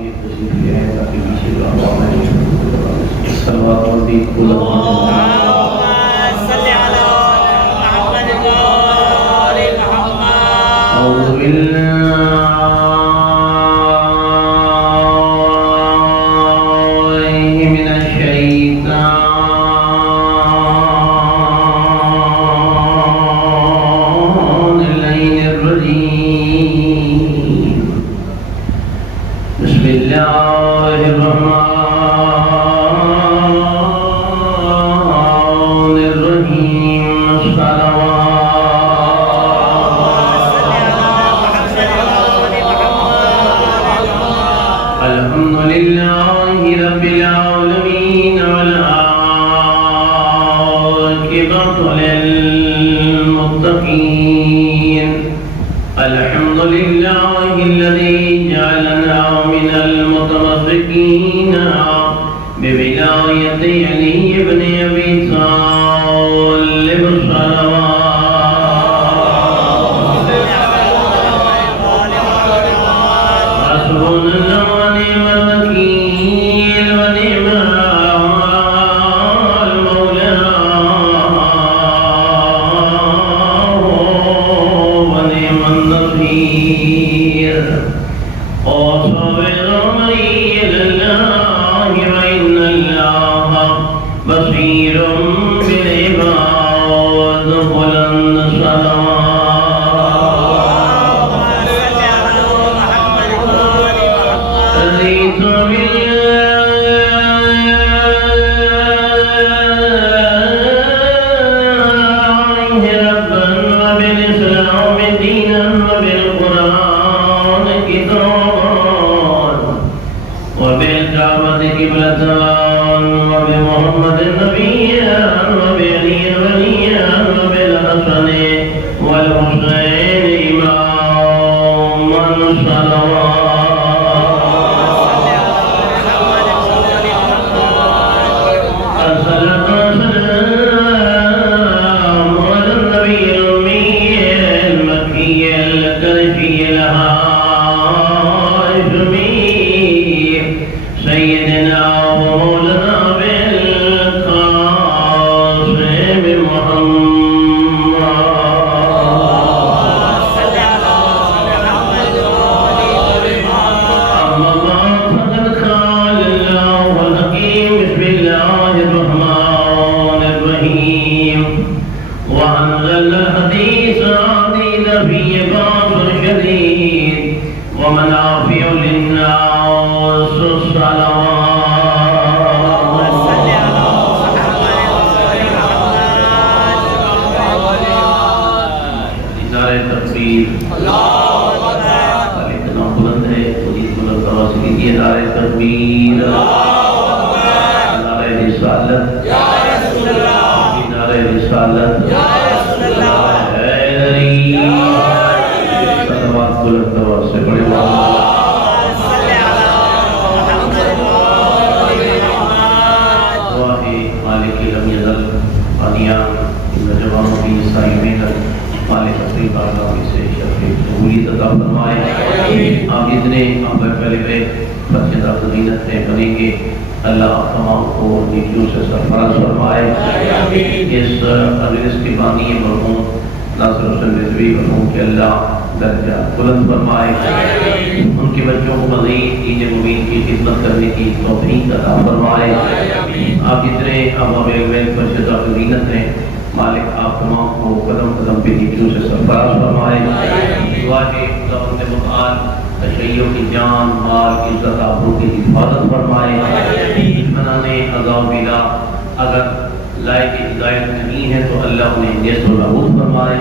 یہ تشریف لے آئے تاکہ پیچھے جو عوام ہے اس سلوات اور بھی أعوذ بالله من الشيطان اللعين الرجيم بسم الله الرحمن الرحيم الحمد لله رب العالمين والعاقبة للمتقين الحمد لله الذي جعلنا من المتمسكين بولاية علي بن أبي طالب بصير بالعباد بلند صلوات رضيت بالله ربا وبالإسلام دينا وبالقرآن كتابا وبالكعبة قبلة وبمحمد نبيا وبعلي وليا وبالحسن والحسين إماما صلوات الصلاة والسلام على النبي الأمي المكي الكرشي الهاشمي سيدنا ومولانا وأنزل الحديث عديد فيه بأس شديد ومنافع للناس الصلوات نعرہ تکبیر اتنا بلند ہے پوری بلند آواز کیجیے نعرہ تکبیر نعرہ رسالت نعرہ رسالت حیدری صلوات بلند آواز سے پڑھیں واہ مالک لم یزل فانیہ نوجوانوں کی عیسائی محنت مالک اپنی کامیابی سے شفیع قبولیت عطا فرمائے آپ جتنے پہلے میں بچے زینت میں بنیں گے اللہ تمام کو نیکیوں سے سرفراز فرمائے اس مجلس کے بانی مرحوم ناصر حسین رضوی مرحوم کے اللہ درجہ بلند فرمائے ان کے بچوں کو مزید دین مبین کی خدمت کرنے کی توفیق عطا فرمائے آپ جتنے احباب علم بچے زینت ہیں مالک آپ تمام کو قدم قدم پہ نیکیوں سے سرفراز فرمائے دعا کہ خداوند متعال تشیع کی جان مال عزت آبرو کی حفاظت فرمائے دشمنان عذاب بلا اگر لائق ہدایت نہیں ہے تو اللہ انہیں نیست و نابود فرمائے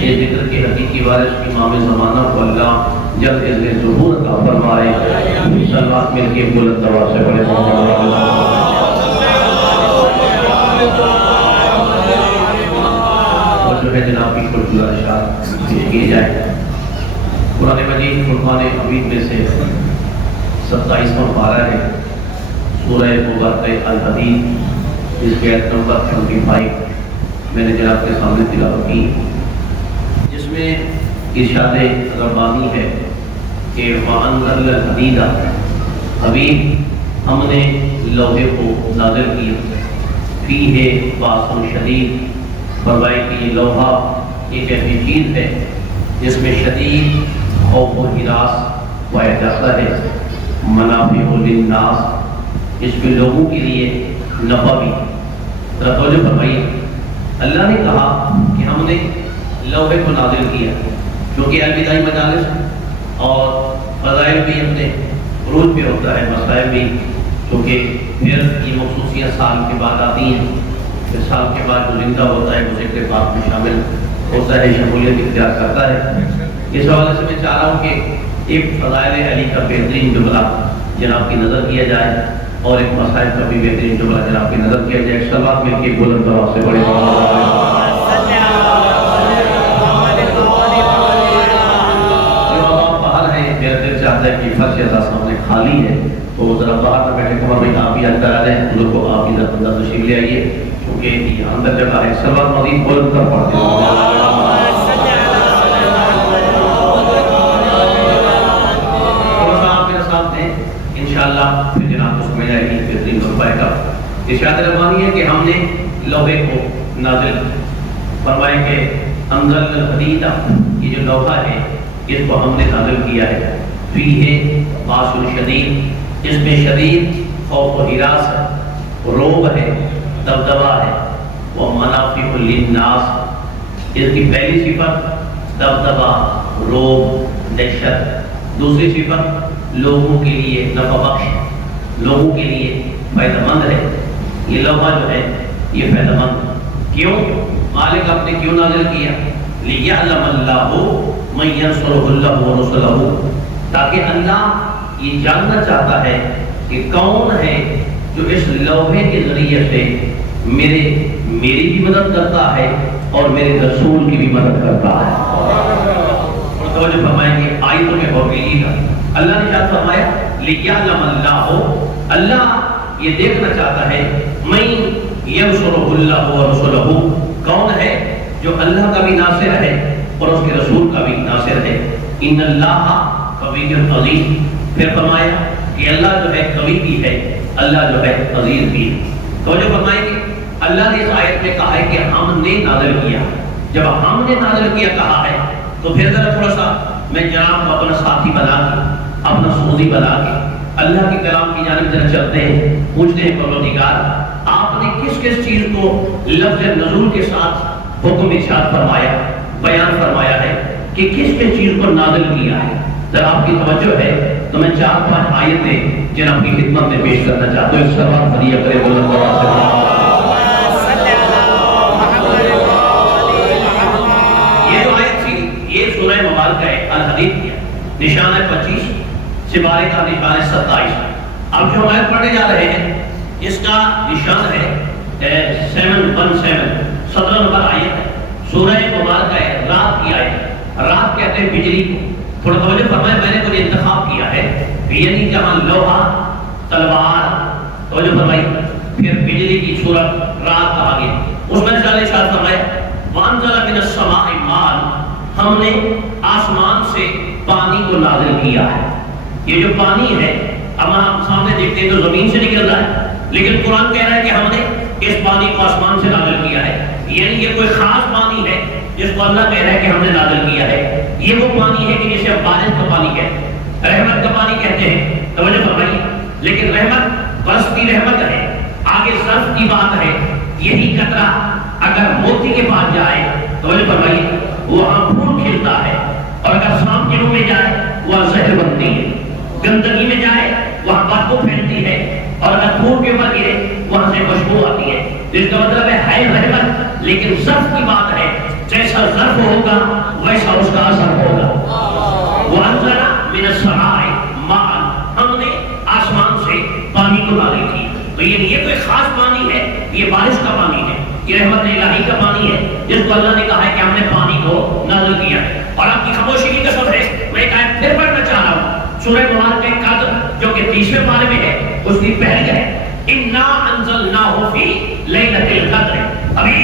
یہ ذکر کے حقیقی وارث امام زمانہ کو اللہ جلد از ظہور عطا فرمائے صلوات مل کے بلند آواز سے پڑھیں اور جو ہے جناب کی خلقلہ اشعار پیش کیے جائے قرآن مجید فرقان حمید میں سے 27واں پارہ ہے سورہ مبارکہ الحدید جس کے آیت نمبر 25 میں نے جناب کے سامنے تلاوت کی جس میں ارشاد ربانی ہے کہ وَأَنزَلْنَا الْحَدِيدَ ابھی ہم نے لوحے کو نازل کیا، فیہ باس شدید، فرمائے کہ یہ لوحہ ایک ایسی چیز ہے جس میں شدید خوف و ہراس پایا جاتا ہے، منافع للناس، اس میں لوگوں کے لیے نفع بھی۔ ذرا توجہ فرمائیے، اللہ نے کہا کہ ہم نے لوحے کو نازل کیا، کیونکہ الوداعی مجالس اور فضائل بھی اپنے عروج پہ ہوتا ہے، مسائل بھی، کیونکہ پھر یہ مخصوصیت سال کے بعد آتی ہیں، پھر سال کے بعد جو زندہ ہوتا ہے وہ ذکر پاک میں شامل ہوتا ہے، شمولیت اختیار کرتا ہے۔ اس حوالے سے میں چاہ رہا ہوں کہ ایک فضائل علی کا بہترین جملہ جناب کی نظر کیا جائے اور ایک مسائل کا بھی بہترین جملہ جناب کی نظر کیا جائے۔ سلوات میں کہ بلند آواز سے بڑے چاہتا ہے کہ فرش ادا سامنے خالی ہے تو ذرا باہر نہ بیٹھے، کمر بھائی آپ ہی اندر آ جائیں، ان کو آپ ہی اندر تشریف لے آئیے، کیونکہ یہ اندر جگہ ہے۔ سلوات مزید بلند کر پڑھتے ہیں۔ تھوڑا سا آپ میرے ساتھ ہیں انشاءاللہ، پھر جناب کو سمجھ آئے گی بہترین ہو پائے گا۔ ارشاد ربانی ہے کہ ہم نے لوحے کو نازل فرمائے کہ انزل الحدید، یہ جو لوحہ ہے اس کو ہم نے نازل کیا ہے، فیہ باس شدید، اس میں شدید خوف و ہراس ہے، روب ہے، دبدبہ ہے، وہ منافع للناس، اس کی پہلی صفت دبدبہ، روب، دہشت، دوسری صفت لوگوں کے لیے نفع بخش، لوگوں کے لیے فائدہ مند ہے۔ یہ لوحہ جو ہے یہ فائدہ مند، کیوں؟ مالک آپ نے کیوں نازل کیا؟ لِيَعْلَمَ اللَّهُ مَن يَنصُرُهُ اللَّهُ وَرُسُلَهُ، تاکہ اللہ یہ جاننا چاہتا ہے کہ کون ہے جو اس لوحے کے ذریعے سے میری بھی مدد کرتا ہے اور میرے رسول کی بھی مدد کرتا ہے۔ اور توجہ فرمائیں گے آیتوں میں غور کیجیے گا، اللہ نے کیا فرمایا؟ لِيَعْلَمَ اللَّهُ، اللہ یہ دیکھنا چاہتا ہے، مَن يَنصُرُهُ اللَّهُ وَرُسُلَهُ، کون ہے جو اللہ کا بھی ناصر ہے اور اس کے رسول کا بھی ناصر ہے۔ ان اللہ قوی عزیز، پھر فرمایا کہ اللہ جو ہے قوی بھی ہے، اللہ جو ہے عزیز بھی ہے۔ توجہ فرمائیں گے، اللہ نے اس آیت میں کہا ہے کہ ہم نے نازل کیا، جب ہم نے نازل کیا کہا ہے تو پھر ذرا تھوڑا سا میں جناب کو اپنا ساتھی بنا کے، اپنا سوزی بنا کے اللہ کے کلام کی جانب ذرا چلتے ہیں، پوچھتے ہیں پروردگار آپ نے کس کس چیز کو لفظ نزول کے ساتھ حکم ارشاد فرمایا، بیان فرمایا ہے کہ کس کس چیز کو نازل کیا ہے؟ ذرا آپ کی توجہ ہے تو میں 4-5 آیتیں جناب کی خدمت میں پیش کرنا چاہتا ہوں۔ سلوات پڑھیے کرے بلند آواز سے۔ یہ جو آیت تھی یہ سورہ مبارکہ ہے الحدید کی، نشان ہے 25، سپارے کا نشان ہے 27۔ اب جو آیت پڑھنے جا رہے ہیں اس کا نشان ہے 717، 17 نمبر آیت ہے، سورہ مبارکہ ہے، رات کی آیت۔ رات کہتے ہیں بجلی کو، تھوڑا توجہ فرمائے، میں نے کوئی انتخاب کیا ہے، یعنی جہاں لوہا، تلوار، توجہ فرمائی، پھر بجلی کی صورت رات کہا گیا، اس میں سے ارشاد فرمایا وَأَنزَلَ مِنَ السَّمَاءِ مَاءً، ہم نے آسمان سے پانی کو نازل کیا ہے۔ یہ جو پانی ہے اب ہم سامنے دیکھتے ہیں تو زمین سے نکل رہا ہے، لیکن قرآن کہہ رہا ہے کہ ہم نے اس پانی کو آسمان سے نازل کیا ہے، یعنی یہ کوئی خاص پانی ہے جس کو اللہ کہہ رہا ہے کہ ہم نے نازل کیا ہے۔ یہ وہ پانی ہے کہ جسے ہم بارش کا پانی کہتے ہیں، رحمت کا پانی کہتے ہیں، توجہ فرمائیے، لیکن رحمت بس کی رحمت ہے، آگے ظرف کی بات ہے۔ یہی قطرہ اگر موتی کے پاس جائے، توجہ فرمائیے، وہاں پھول کھلتا ہے، اور اگر سانپ کے منہ میں جائے وہاں زہر بنتی ہے، گندگی میں جائے وہاں بدبو پھیلتی ہے، اور اگر پھول کے اوپر گرے وہاں سے خوشبو آتی ہے۔ جس کا مطلب ہے رحمت، لیکن ظرف کی بات ہے، جیسا ظرف ہوگا ویسا اس کا اثر ہوگا۔ وَأَنزَلَ مِنَ السَّمَاءِ مَاءً، ہم نے آسمان سے پانی کو نازل کی، تو یہ کوئی خاص پانی ہے، یہ بارش کا پانی ہے، یہ رحمت الہی کا پانی ہے، جس کو اللہ نے کہا ہے کہ ہم نے پانی کو نازل کیا ہے۔ اور آپ کی خاموشی کی قسم ہے، میں ایک آیت پھر پڑھنا چاہ رہا ہوں، سورہ مبارکہ قدر جو کہ 30ویں پارے میں ہے، اس کی پہلی ہے اِنَّا أَنزَلْنَاهُ فِي لَيْلَةِ الْقَدْرِ، ابھی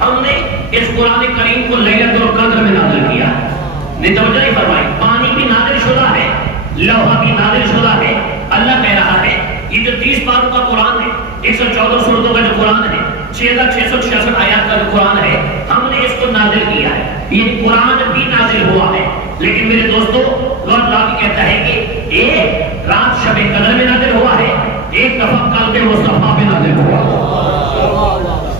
ہم نے اس قرآن کریم کو لیلۃ القدر میں نازل کیا ہے۔ نے توجہ نہیں فرمائی، پانی بھی نازل شدہ ہے، لوحہ بھی نازل شدہ ہے، اللہ کہہ رہا 6666 آیات کا جو قرآن ہے ہم نے اس کو نازل کیا ہے. یہ قرآن بھی نازل ہوا ہے، لیکن میرے دوستو اللہ کہتا ہے کہ ایک رات شب قدر میں نازل ہوا ہے، ایک دفعہ قلب مصطفیٰ پہ نازل ہوا.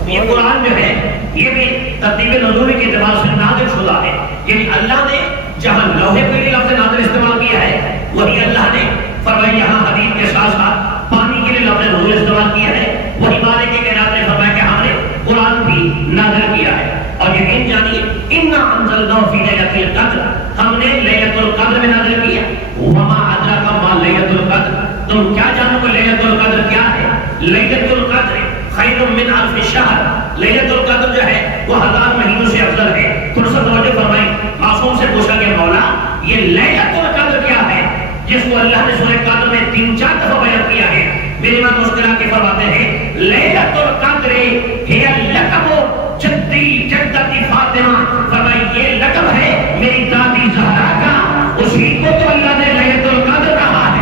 یہ قرآن جو ہے یہ بھی ترتیب نزول کے اعتبار سے نازل شدہ ہے. یعنی اللہ نے جہاں لوہے پہ لفظ نازل استعمال کیا ہے، وہی اللہ نے فرمایا یہاں حدیث کے ساتھ ساتھ پانی کے لیے لفظ نزول استعمال کیا ہے. وہی مالک کے کائنات نے فرمایا کہ ہم نے قرآن بھی نازل کیا ہے. اور یقین جانیے انا انزلناہ فی لیلۃ القدر، ہم نے لیلۃ القدر میں نازل کیا. وما ادراک ما لیلۃ القدر، تم کیا جانو کہ لیلۃ القدر کیا ہے؟ لیلۃ القدر خیر من الف شہر، لیلۃ القدر جو ہے وہ 1000 مہینوں سے افضل ہے. تھوڑا سا توجہ فرمائیں. معصوم سے پوچھا گیا مولا یہ لیلۃ القدر کیا ہے جس کو اللہ نے سورہ قدر میں 3-4 دفعہ بیان کیا ہے؟ میرے امام مسکرا کے فرماتے ہیں لیلۃ القدر ہی لقب جدی جدتی فاطمہ، فرمائی یہ لقب ہے میری دادی زہرا کا، اسی کو تو اللہ نے لیلۃ القدر کہا ہے.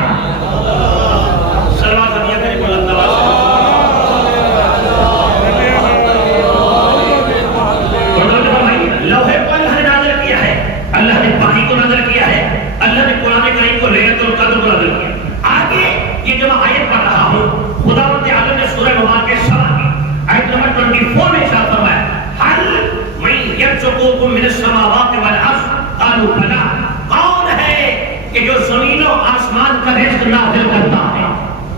صلوات اللہ علیہ وسلم. لوہے کو اللہ نے نازل کیا ہے، اللہ نے پانی کو نازل کیا ہے، اللہ نے قرآن کریم کو لیلۃ القدر کو نازل کیا. آگے یہ جو میں آیت پڑھ رہا ہوں خداوند عالم نے سورہ مبارکہ سبا کی آیت نمبر 24 میں ارشاد فرمایا حل من یرزقکم من السماوات والارض قالوا بلی، کون ہے کہ جو زمین و آسمان کا رزق نازل کرتا ہے؟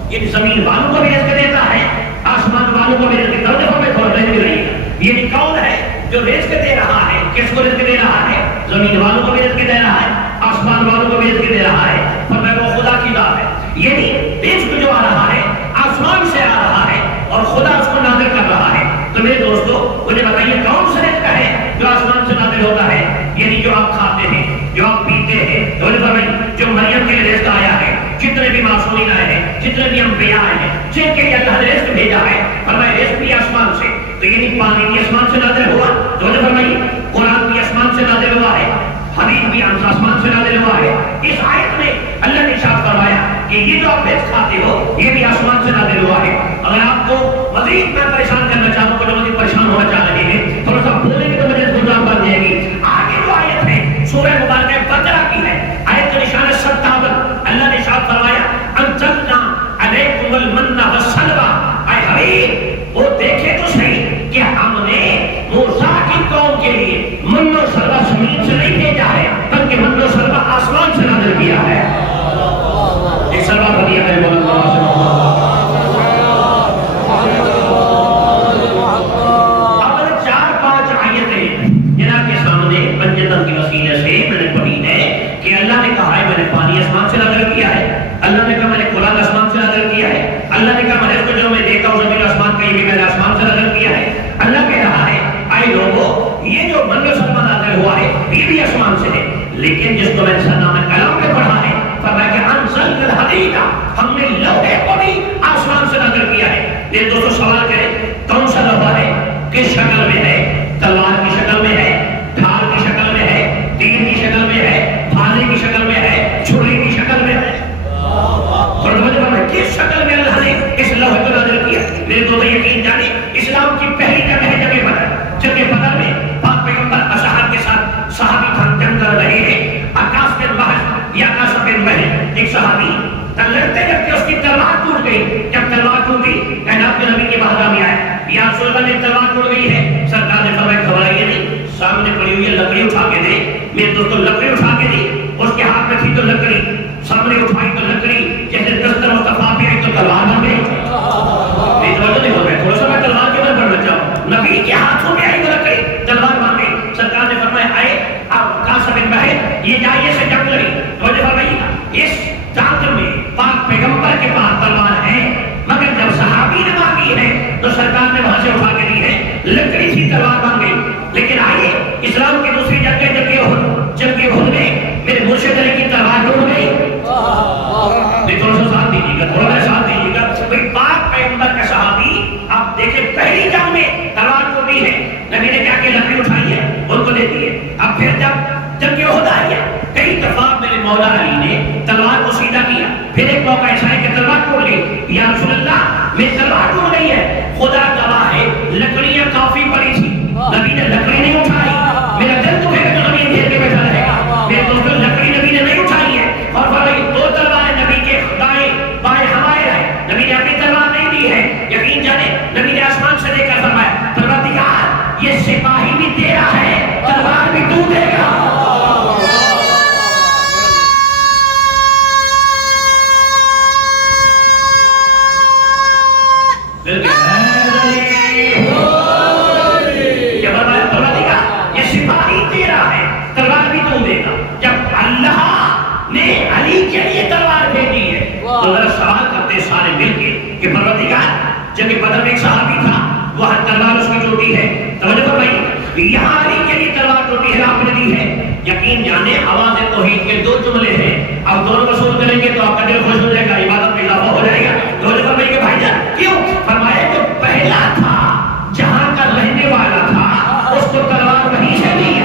یہ زمین والوں کو بھی رزق دیتا ہے، آسمان والوں کو بھی رزق دیتا ہے. دیکھو میں تھوڑا رزق رہی ہے. یہ کون ہے جو رزق دے رہا ہے؟ کس کو رزق دے رہا ہے؟ زمین والوں کو بھی رزق دے رہا ہے، آسمان والوں کو بھی رزق دے رہا ہے. فرمایا وہ خدا کی بات ہے. یعنی رزق جو آ رہا ہے آسمان سے آ رہا ہے اور خدا اس کو نازل کر رہا ہے. تو میرے دوستو مجھے بتائیے کون سا رزق ہے جو آسمان سے نازل ہوتا ہے؟ یعنی جو آپ کھاتے ہیں، جو آپ پیتے ہیں. جو مریم کے لیے رزق آیا ہے، جتنے بھی معصومین آئے ہیں، جتنے بھی انبیاء آئے ہیں، جن کے لیے اللہ نے رزق بھیجا ہے، فرمایا رزق بھی آسمان سے. تو یعنی پانی بھی آسمان سے نازل ہوا. تو فرمائیے قرآن بھی آسمان سے نازل ہوا ہے، حدیث بھی آسمان سے نازل ہوا ہے. اس آیت میں اللہ نے ارشاد فرمایا کہ یہ جو آپ رزق کھاتے ہو یہ بھی آسمان سے نازل ہوا ہے. اگر آپ کو مزید میں پریشان کرنا چاہوں کہ جو مزید پریشان ہونا چاہ رہے ہیں تھوڑا سا بولیں گے تو مجھے گزار بن جائے گی. آگے جو آیت ہے سورہ مبارکہ بقرہ کی ہے، آیت کا نشان ہے 57. اللہ نے ارشاد فرمایا انزلنا علیکم المن والسلوی، اے حبیب وہ دیکھے تو صحیح کہ ہم نے موسیٰ کی قوم کے لیے من و سلوی زمین سے نہیں بھیجا ہے بلکہ من و سلوی آسمان سے نازل کیا ہے. ایک سلوات ہدیہ ہے مولانا. اب 4-5 آیتیں جناب کے سامنے پنجتن کی وسیلے سے میں نے پڑھی ہے کہ اللہ نے کہا ہے میں نے پانی آسمان سے نازل کیا ہے، اللہ نے کہا میں نے قرآن آسمان سے نازل کیا ہے، اللہ نے کہا میں نے اس کو جو میں دیکھا ہوں زمین آسمان کا یہ بھی میں نے آسمان سے نازل کیا ہے. اللہ کہہ رہا ہے اے لوگوں یہ جو من و سلوی نازل ہوا ہے یہ بھی آسمان سے ہے، لیکن جس کو میں نے نام کلام میں پڑھا ہے فرمایا کہ انزلنا الحدید، ہم نے لوہے کو بھی آسمان سے نازل کیا ہے. یہ دوستو سوال کریں کون سا لوہا ہے؟ کس شکل میں ہے؟ تلوار کی شکل میں ہے، ڈھال کی شکل میں ہے، تیر کی شکل میں ہے، پھانے کی شکل میں ہے، چھری کی شکل میں ہے. کس شکل میں اللہ نے اس لوہے کو نازل کیا؟ میرے دوستو یقین جانے اسلام کی پہلی جگہ ہے جنگ بدر. جنگ بدر میں پاک پیغمبر اصحاب کے ساتھ صحابی جنگ کر رہے ہیں. عکاس بن وحش یا عکاس بن وحش ایک صحابی لڑتے لڑتے اس کی تلوار ٹوٹ گئی. جب تلوار ٹوٹی کائنات کے نبی کے بہادر میں آئے یا رسول اللہ نے تلوار ٹوٹ گئی ہے. سرکار نے فرمایا گھبرائیے نہیں، سامنے پڑی ہوئی ہے لکڑی اٹھا کے دے. میرے دوستو لکڑی اٹھا کے دی، اس کے ہاتھ میں تھی تو لکڑی، سامنے اٹھائی تو لکڑی، جیسے دستر مصطفیٰ پہ آئی تو تلوار بن گئی. نہیں ہو گیا تھوڑا سا میں تلوار کے بارے پڑھنا چاہوں. نبی کے ہاتھوں میں آئی تو لکڑی، تلوار بن گئی. سرکار نے فرمایا آئے آپ قاسم بن وحش یہ جائیے سے جنگ لڑی. توجہ فرمائیے اس جنگ میں پاک پیغمبر کے پاس تلوار ہے، مگر جب صحابی نے مانگی ہے تو سرکار نے وہاں سے اٹھا کے دی ہے. لکڑی تھی تلوار بن گئی. لیکن آئیے اسلام کی دوسری جنگ ہے جنگ احد میں میرے مرشد علی کی تلوار ٹوٹ گئی. تھوڑا سا ساتھ دیجیے گا، تھوڑا سا ساتھ دیجیے گا. پاک پیغمبر کا صحابی آپ دیکھیں پہلی جنگ میں تلوار ٹوٹی ہے، نبی نے کیا کہ لکڑی اٹھائی ہے ان کو دے دی ہے. اب پھر جب جنگ احد آئی ہے کئی دفعہ میرے مولا علی نے تلوار کو سیدھا کیا، پھر ایک ایک موقع ایسا ہے کہ تلوار ٹوٹ گئی، یا رسول اللہ میری تلوار ٹوٹ گئی ہے، خدا گواہ ہے لکڑیاں کافی پڑی تھی، نبی نے لکڑی نہیں اٹھائی، میرا دل دکھے گا تو نبی دیر کے بیٹھا رہے گا، میرے دوستوں لکڑی نبی نے نہیں اٹھائی ہے، اور فرمایا دو تلواریں نبی کے دائیں بائیں ہمارے رہے، نبی نے اپنی تلوار نہیں دی ہے، یقین جانے نبی نے آسمان سے دے کر فرمایا پروردگار یہ سپاہی بھی تیرا ہے، تلوار بھی تو دے گا۔ جنگ بدر میں ایک صحابی تھا، وہاں تلوار اس کی ٹوٹی ہے، توجہ فرمائیے، یہاں علی کے لیے تلوار ٹوٹی ہے، آپ نے دی ہے، یقین جانے آواز توحید کے دو جملے ہیں، اب دونوں وصول کریں گے تو آپ کا دل خوش ہو جائے گا، عبادت میں اضافہ ہو جائے گا، توجہ فرمائیے بھائی جان، کیوں؟ فرمایا جو پہلا تھا جہاں کا رہنے والا تھا اس کو تلوار وہیں سے دی ہے،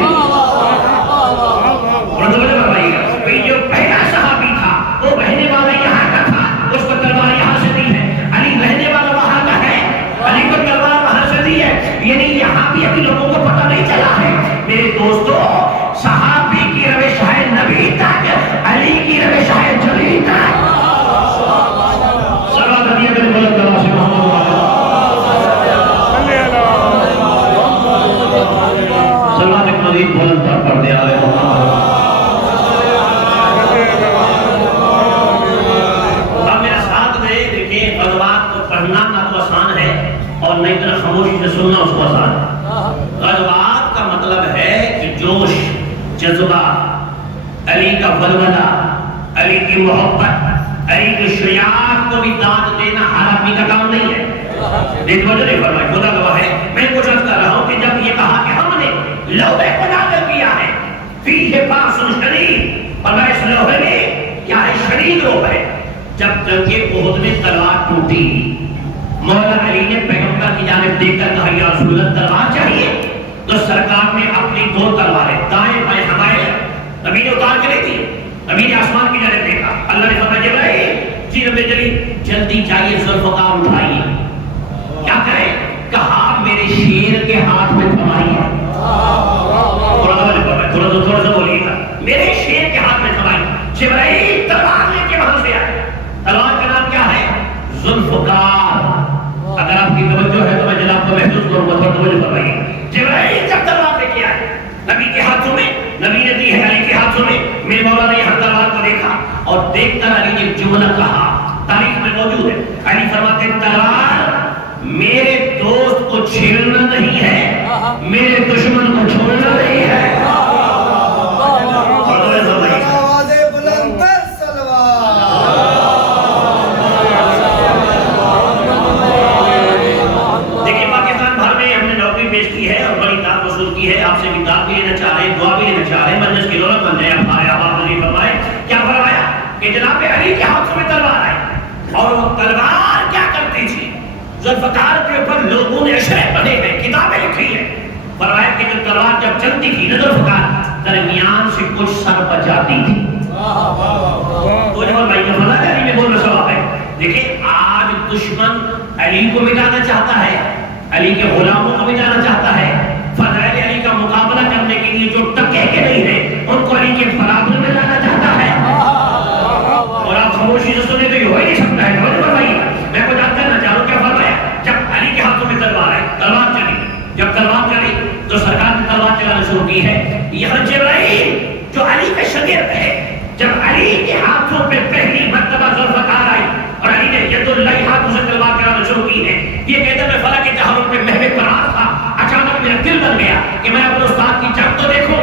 اور توجہ فرمائیے گا، جو پہلا صحابی تھا وہ رہنے والا یہاں کا تھا، اس کو تلوار یہاں سے دی ہے، علی رہنے والا علی کو تلوار وہاں سے دی ہے، یعنی یہاں بھی ابھی لوگوں کو پتہ نہیں چلا ہے، میرے دوستو صحابی کی روش ہے نبی تک، علی کی روش ہے جلی تک، صلوات نبی کے بلند آواز سے محمد صلوات ایک مزید بلند تر پڑھ دے آلے محمد۔ اب میرا ساتھ دے دیکھیں غزوات کو پڑھنا نہ تو آسان ہے اور نئی طرح خاموشی سے سننا اس کو آسان ہے۔ غزوات کا مطلب ہے کہ جوش، جذبہ، علی کا ولولہ، علی کی محبت، علی کی شجاعت کو بھی داد دینا ہر آدمی کا کام نہیں ہے۔ دیکھ وجہ نہیں فرمائی، خدا گواہ ہے، میں کچھ عرض کر رہا ہوں کہ جب یہ کہا کہ ہم نے لوحے کو نازل کیا ہے، فیہ باس شدید، اور اس لوحے میں کیا ہے؟ شدید روح ہے۔ جب جنگ احد میں تلوار ٹوٹی، مولا علی نے پیغمبر کی جانب دیکھ کر کہا یا رسول اللہ تلوار چاہیے، تو سرکار نے اپنی دو تلواریں دائیں بائیں ہمارے نبی نے اتار کے نہیں دی، نبی نے آسمان کی جانب دیکھا، اللہ نے فرمایا جبرائیل جی رب جلی جلدی جائیے ذوالفقار اٹھائیے، کیا کریں؟ کہا میرے شیر کے ہاتھ میں تھمائیے، تھوڑا سا بولیے گا، میرے شیر کے ہاتھ میں تھمائیے، جبرائیل تلوار لے کے وہاں سے آئے، تلوار کا نام کیا ہے؟ ذوالفقار۔ اگر آپ کی توجہ ہے تو میں جناب کو محسوس کروں گا، توجہ فرمائیے، جبرائیل جب تلوار لے کے آئے نبی کے ہاتھوں میں، نبی نے دی ہے علی کے ہاتھوں میں، میرے مولا نے یہاں تلوار کو دیکھا اور دیکھ کر علی نے ایک جملہ کہا، تاریخ میں موجود ہے، علی فرماتے تلوار میرے دوست کو چھیڑنا نہیں ہے، میرے دشمن کو چھوڑنا نہیں ہے۔ آپ سے کتاب بھی لینا چاہ رہے ہیں، دعا بھی لینا چاہ رہے ہیں، مجلس کی رونق بن جائے، ہمارے آباد نبی فرمائے کیا فرمایا کہ جناب علی کے ہاتھوں میں تلوار آئی، اور وہ تلوار کیا کرتی تھی؟ ذوالفقار کے اوپر لوگوں نے اشرے پڑھے ہیں، کتابیں لکھی ہیں، فرمایا کہ جو تلوار جب چلتی تھی نہ ذوالفقار درمیان سے کچھ سر بچاتی تھی، تو جب بھائی فلاں علی میں بول رہا ہے، دیکھیں آج دشمن علی کو مٹانا چاہتا ہے، علی کے غلاموں کو مٹانا چاہتا ہے، فضائل علی کا مقابلہ کرنے کے لیے جو ٹکے کے نہیں ہیں ان کو علی کے برابر میں لانا چاہتا ہے، اور آپ خاموشی سے سنیں تو یہ ہو ہی نہیں سکتا ہے۔ میں کو جان کرنا چاہوں کیا فرمایا؟ جب علی کے ہاتھوں میں تلوار ہے، تلوار چلی، جب تلوار چلی تو سرکار نے تلوار چلانا شروع کی ہے، یہاں جبرائیل جو علی کا شاگرد ہے، جب علی کے ہاتھوں پہ پہلی مرتبہ ذوالفقار آئی اور علی نے ید اللہ ہاتھوں سے تلوار چلانا شروع کی ہے، یہ کہتا میں فلاں کے چہروں پہ محو پرار تھا، اچانک میرا دل بن گیا کہ میں اپنے استاد کی جنگ تو دیکھوں،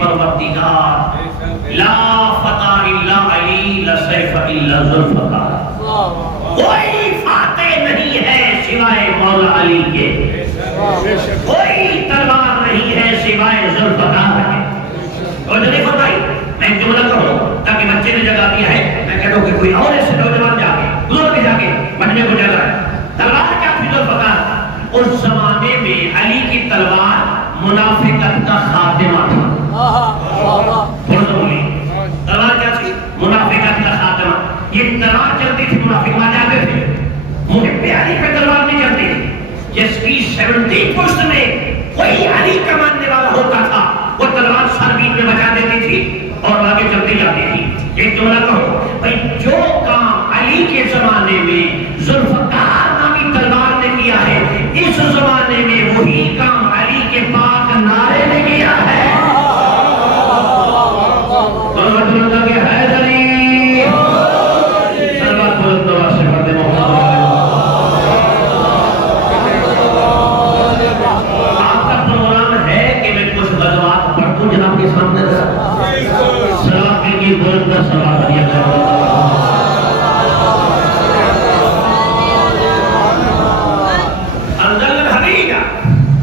پروردگار لا فتح الا علی لا سیف الا ذوالفقار، کوئی فاتح نہیں ہے سوائے مولا علی کے، کوئی تلوار نہیں ہے سوائے ذوالفقار کے۔ اور جو نہیں فرمائی میں ایک جملہ کہوں تاکہ بچے نے جگہ دیا ہے، میں کہتا ہوں کہ کوئی اور ایسے نوجوان جا کے بزرگ کے جا کے مجمع کو جگہ ہے، تلوار کیا تھی ذوالفقار؟ اس زمانے میں علی کی تلوار منافقت کا خاتمہ تھا۔ تلوار کیا تھی؟ منافقت کا خاتمہ۔ یہ تلوار چلتی تھی، منافق مار جاتے تھے، مجھے پیاری پہ تلوار نہیں چلتی تھی۔ جس کی 70 پشت میں کوئی علی کا ماننے والا ہوتا تھا، وہ تلوار سر بیچ میں بچا دیتی تھی اور آگے چلتی جاتی تھی۔ ایک جملہ کہو بھائی، جو کام علی کے زمانے میں ذوالفقار نامی تلوار نے کیا ہے، اس زمانے میں وہی کام علی کے پاک نعرے نے کیا ہے۔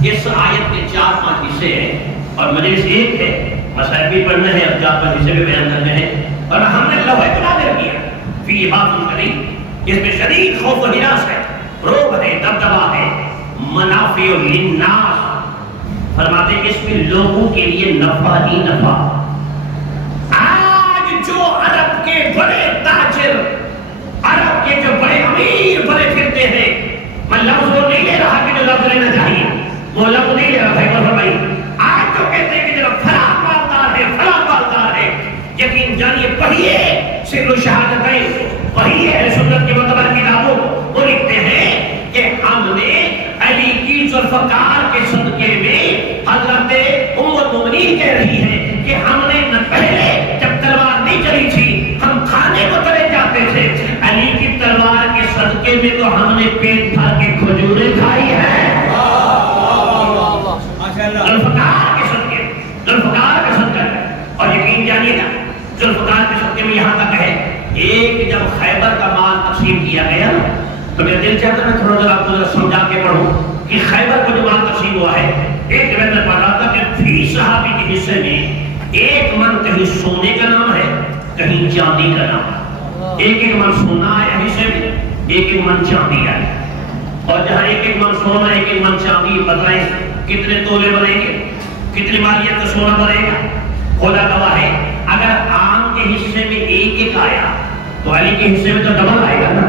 اس آیت کے 4-5 حصے ہیں اور مجلس ایک ہے، مسائل بھی پڑھنا ہے اور 4-5 حصے بھی بیان کرنے ہیں، اور ہم نے لوح نازل کیا فی بات کریم، اس میں شدید خوف و ہراس ہے، رعب ہے، دبدبا ہے، منافع للناس، فرماتے ہیں اس میں لوگوں کے لیے نفع ہی نفع۔ آج جو عرب کے بڑے تاجر، عرب کے جو بڑے امیر بڑے پھرتے ہیں، میں لفظ وہ نہیں لے رہا کہ جو لفظ لینا چاہیے، وہ لفظ نہیں لے رہا بھائی کو فرمائی، آج جو کہتے ہیں کہ جناب فلاں مالدار ہے، فلاں مالدار ہے، یقین جانیے پڑھیے سر و شہادتیں، پڑھیے اہل سنت کے معتبر کتابوں، وہ لکھتے ہیں کہ ہم نے علی کی ذوالفقار کے صدقے میں، حضرت ام المؤمنین کہہ رہی ہے کہ ہم نے نہ پہلے جب تلوار نہیں چلی تھی ہم کھانے کو چلے جاتے تھے، علی کی تلوار کے صدقے میں تو ہم نے پیٹ بھر کے کھجوریں کھائی ہیں۔ ذوالفقار کے صدقے، ذوالفقار کے صدقے، اور یقین جانیے نا ذوالفقار کے صدقے میں یہاں تک ہے، ایک جب خیبر کا مال تقسیم کیا گیا تو میرا دل چاہتا ہے میں تھوڑا سا آپ کو سمجھا کے پڑھوں کہ خیبر کو جو مال تقسیم ہوا ہے، ایک جگہ میں پڑھ رہا تھا کہ فی صحابی کے حصے میں 1 من کہیں سونے کا نام ہے، کہیں چاندی کا نام ہے، 1 من سونا آیا حصے میں، 1 من چاندی آیا، اور جہاں 1 من سونا 1 من چاندی، بتائیں کتنے تولے بنیں گے، کتنی مالیت کا سونا بنے گا؟ خدا گواہ ہے اگر عام کے حصے میں 1 آیا تو علی کے حصے میں تو ڈبل آئے گا نا،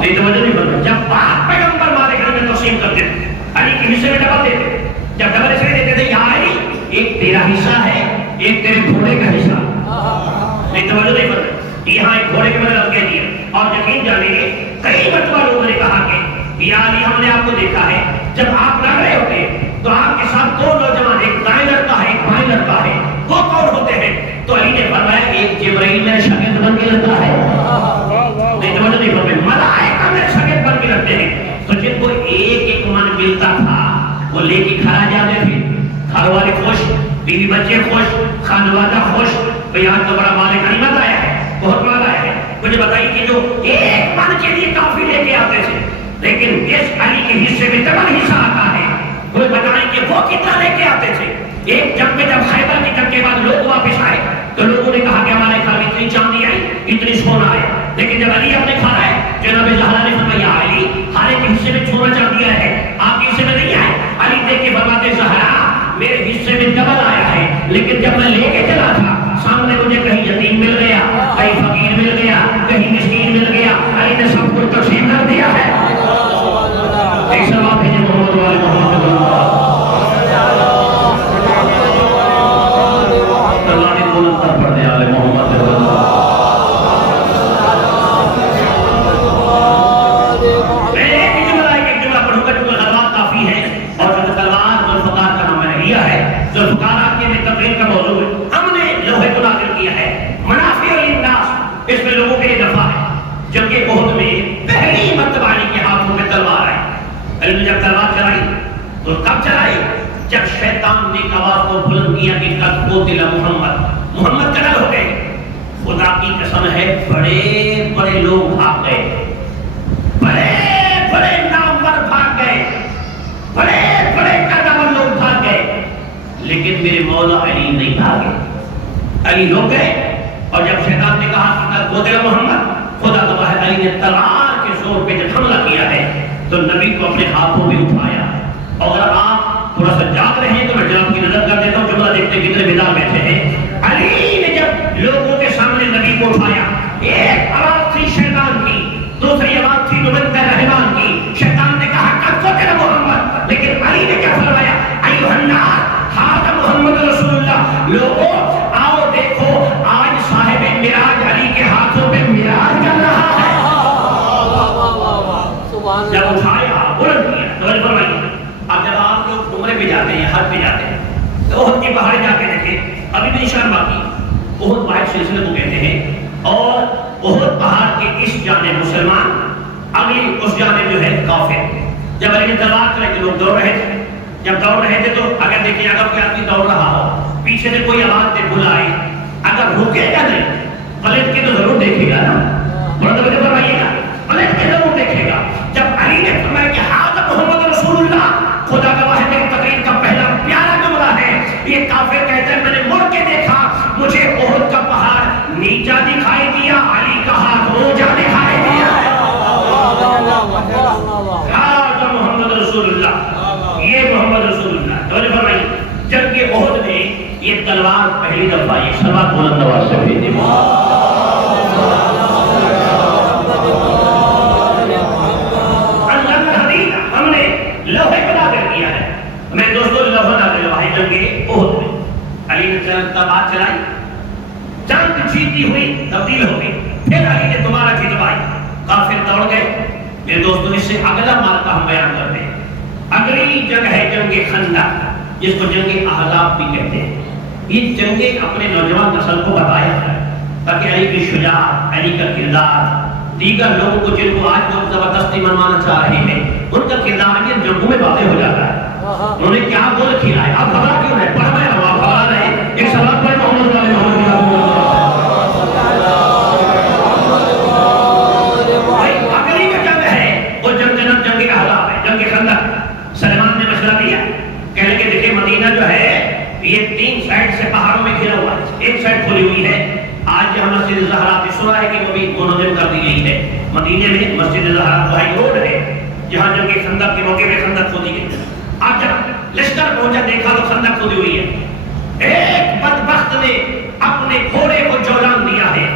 نہیں تو وجہ نہیں بنتا۔ جب پاک پیغمبر مال گھر میں تقسیم کرتے تھے علی کے حصے میں ڈبل دیتے، جب ڈبل اس لیے دیتے تھے یا علی ایک تیرا حصہ ہے، ایک تیرے گھوڑے کا حصہ، نہیں تو وجہ نہیں بنتا، یہاں ایک گھوڑے کے میں لگ کے دیا۔ اور یقین جانیں گے کئی مرتبہ لوگوں نے کہا کہ یا علی ہم نے آپ کو دیکھا ہے جب آپ لڑ رہے ہوتے تو آپ کے ساتھ 2 نوجوان، ایک دائیں لڑتا ہے ایک بائیں لڑتا ہے، وہ کون ہوتے ہیں؟ تو علی نے فرمایا ایک جبرائیل میرے شاگرد بن کے لڑتا ہے، نہیں تو نہیں فرمایا ملائکہ میرے شاگرد بن کے لڑتے ہیں۔ تو جن کو 1 من ملتا تھا وہ لے کے کھا جاتے تھے، گھر والے خوش، بیوی بچے خوش، خانوادہ خوش، بھئی آج تو بڑا مال غنیمت آیا ہے، بہت مال آیا ہے۔ مجھے بتائیے کہ جو 1 من کے لیے کافی لے کے آتے تھے، لیکن جس علی کے حصے میں ڈبل حصہ آتا ہے، وہ بتائیں کہ وہ کتنا لے کے آتے تھے۔ ایک جنگ میں جب خیبر کی جنگ کے بعد لوگ واپس آئے تو لوگوں نے کہا کہ ہمارے گھر میں اتنی چاندی آئی، اتنی سونا آیا، لیکن جب علی اپنے کھا رہا ہے جناب زہرا نے فرمایا علی ہر ایک حصے میں سونا چاندی آیا ہے، آپ کے حصے میں نہیں آئے۔ علی دیکھ کے فرماتے زہرا میرے حصے میں ڈبل آیا ہے، لیکن جب میں لے کے چلا تھا سامنے مجھے کہیں یتیم مل گیا، کہیں فقیر مل گیا، کہیں مسکین مل گیا، علی نے سب کو تقسیم کر دیا ہے۔ ایک سوال بھیجے محمد والے محمد جب تلوار چلائی تو کب چلائی؟ جب شیطان نے آواز کو بلند کیا کہ قد قتل محمد، محمد قتل ہو گئے، خدا کی قسم ہے بڑے بڑے لوگ بھاگ گئے، بڑے بڑے نامور بھاگ گئے، بڑے بڑے قدر لوگ بھاگ گئے، لیکن میرے مولا علی نہیں بھاگے، علی ہو گئے۔ اور جب شیطان نے کہا کہ قد قتل محمد، خدا گواہ ہے علی نے تلوار کے زور پہ جب حملہ کیا ہے تو نبی کو اپنے ہاتھوں میں اٹھایا۔ اور اگر آپ تھوڑا سا جاگ رہے ہیں تو میں جناب کی نظر کر دیتا ہوں، جملہ دیکھتے کتنے بیدار بیٹھے ہیں۔ علی نے جب لوگوں کے سامنے نبی کو اٹھایا، ایک آواز تھی شیطان کی، دوسری آواز تھی نبوت رحمان کی۔ شیطان نے کہا قد قتل محمد، لیکن علی نے کیا فرمایا؟ ایھا الناس ھذا محمد رسول اللہ، لوگوں آؤ دیکھو آج صاحب معراج علی کے ہاتھوں پہ معراج کر رہا ہے۔ جب اٹھایا بلند کیا تو فرمایا، اب جب آپ لوگ عمرے پہ جاتے ہیں، حج پہ جاتے ہیں تو احد کی پہاڑی جا کے دیکھیں، ابھی بھی نشان باقی، احد واحد سلسلے کو کہتے ہیں، اور احد پہاڑ کے اس جانب مسلمان، اگلی اس جانب جو ہے کافر۔ جب علی نے تلوار چلائی تو لوگ دوڑ رہے تھے، جب دوڑ رہے تھے تو اگر دیکھیں اگر کوئی آدمی دوڑ رہا ہو، پیچھے سے کوئی آواز دے بلائے، اگر رکے گا نہیں، پلٹ کے تو ضرور دیکھے گا نا، بڑا توجہ فرمائیے گا، پلٹ کے ضرور دیکھے گا۔ جب علی نے فرمایا کہ ھذا محمد رسول اللہ، خدا گواہ ہے میری تقریر کا پہلا پیارا جملہ ہے، یہ کافر کہتے ہیں میں نے مڑ کے دیکھا، مجھے احد کا پہاڑ نیچا دکھائی دیا، علی کا ہاتھ اونچا دکھائی دیا۔ ھذا محمد رسول اللہ، یہ محمد رسول اللہ۔ توجہ فرمائیے، جنگ احد میں یہ تلوار پہلی دفعہ ایک سلوات بلند آواز سے بھیجی۔ ہم نے لوہے کو نازل کیا ہے، میں دوستوں لوہا نازل ہوا ہے جنگ احد میں۔ علی نے تلوار چلائی، جنگ جیتی ہوئی تبدیل ہو گئی، پھر علی نے دوبارہ جتوائی، کافر دوڑ گئے۔ میرے دوستوں اس سے اگلا مارکہ ہم بیان کرتے ہیں، اگلی جنگ ہے جنگ خندق، جس کو جنگ احزاب بھی کہتے ہیں۔ یہ جنگیں اپنے نوجوان نسل کو بتایا ہے تاکہ علی کی شجاعت، علی کا کردار دیگر لوگوں کو جن کو آج لوگ زبردستی منوانا چاہ رہے ہیں ان کا کردار بھی جنگوں میں واضح ہو جاتا ہے۔ انہوں نے کیا گول کھیلا ہے، آپ گھبرا کیوں رہے؟ پڑھ میں آپ گھبرا رہے، ایک سوال پڑھ محمد علیہ اگلی جو جنگ ہے وہ جنگ جنگ احزاب ہے، جنگ خندق۔ سلمان نے مشورہ دیا، کہنے کے دیکھیں مدینہ جو ہے یہ 3 سائڈ سے پہاڑوں میں گھرا ہوا ہے، ایک سائڈ کھلی ہوئی ہے۔ آج جہاں مسجد زہرا کی سنا ہے کہ وہ بھی منظم کر دی گئی ہے، مدینے میں مسجد زہرا ہائی روڈ ہے جہاں جنگ خندق کے موقع پہ خندق کھودی گئی۔ اب جب لشکر پہنچا دیکھا تو خندق کھودی ہوئی ہے، ایک بدبخت نے اپنے گھوڑے کو جولان دیا ہے،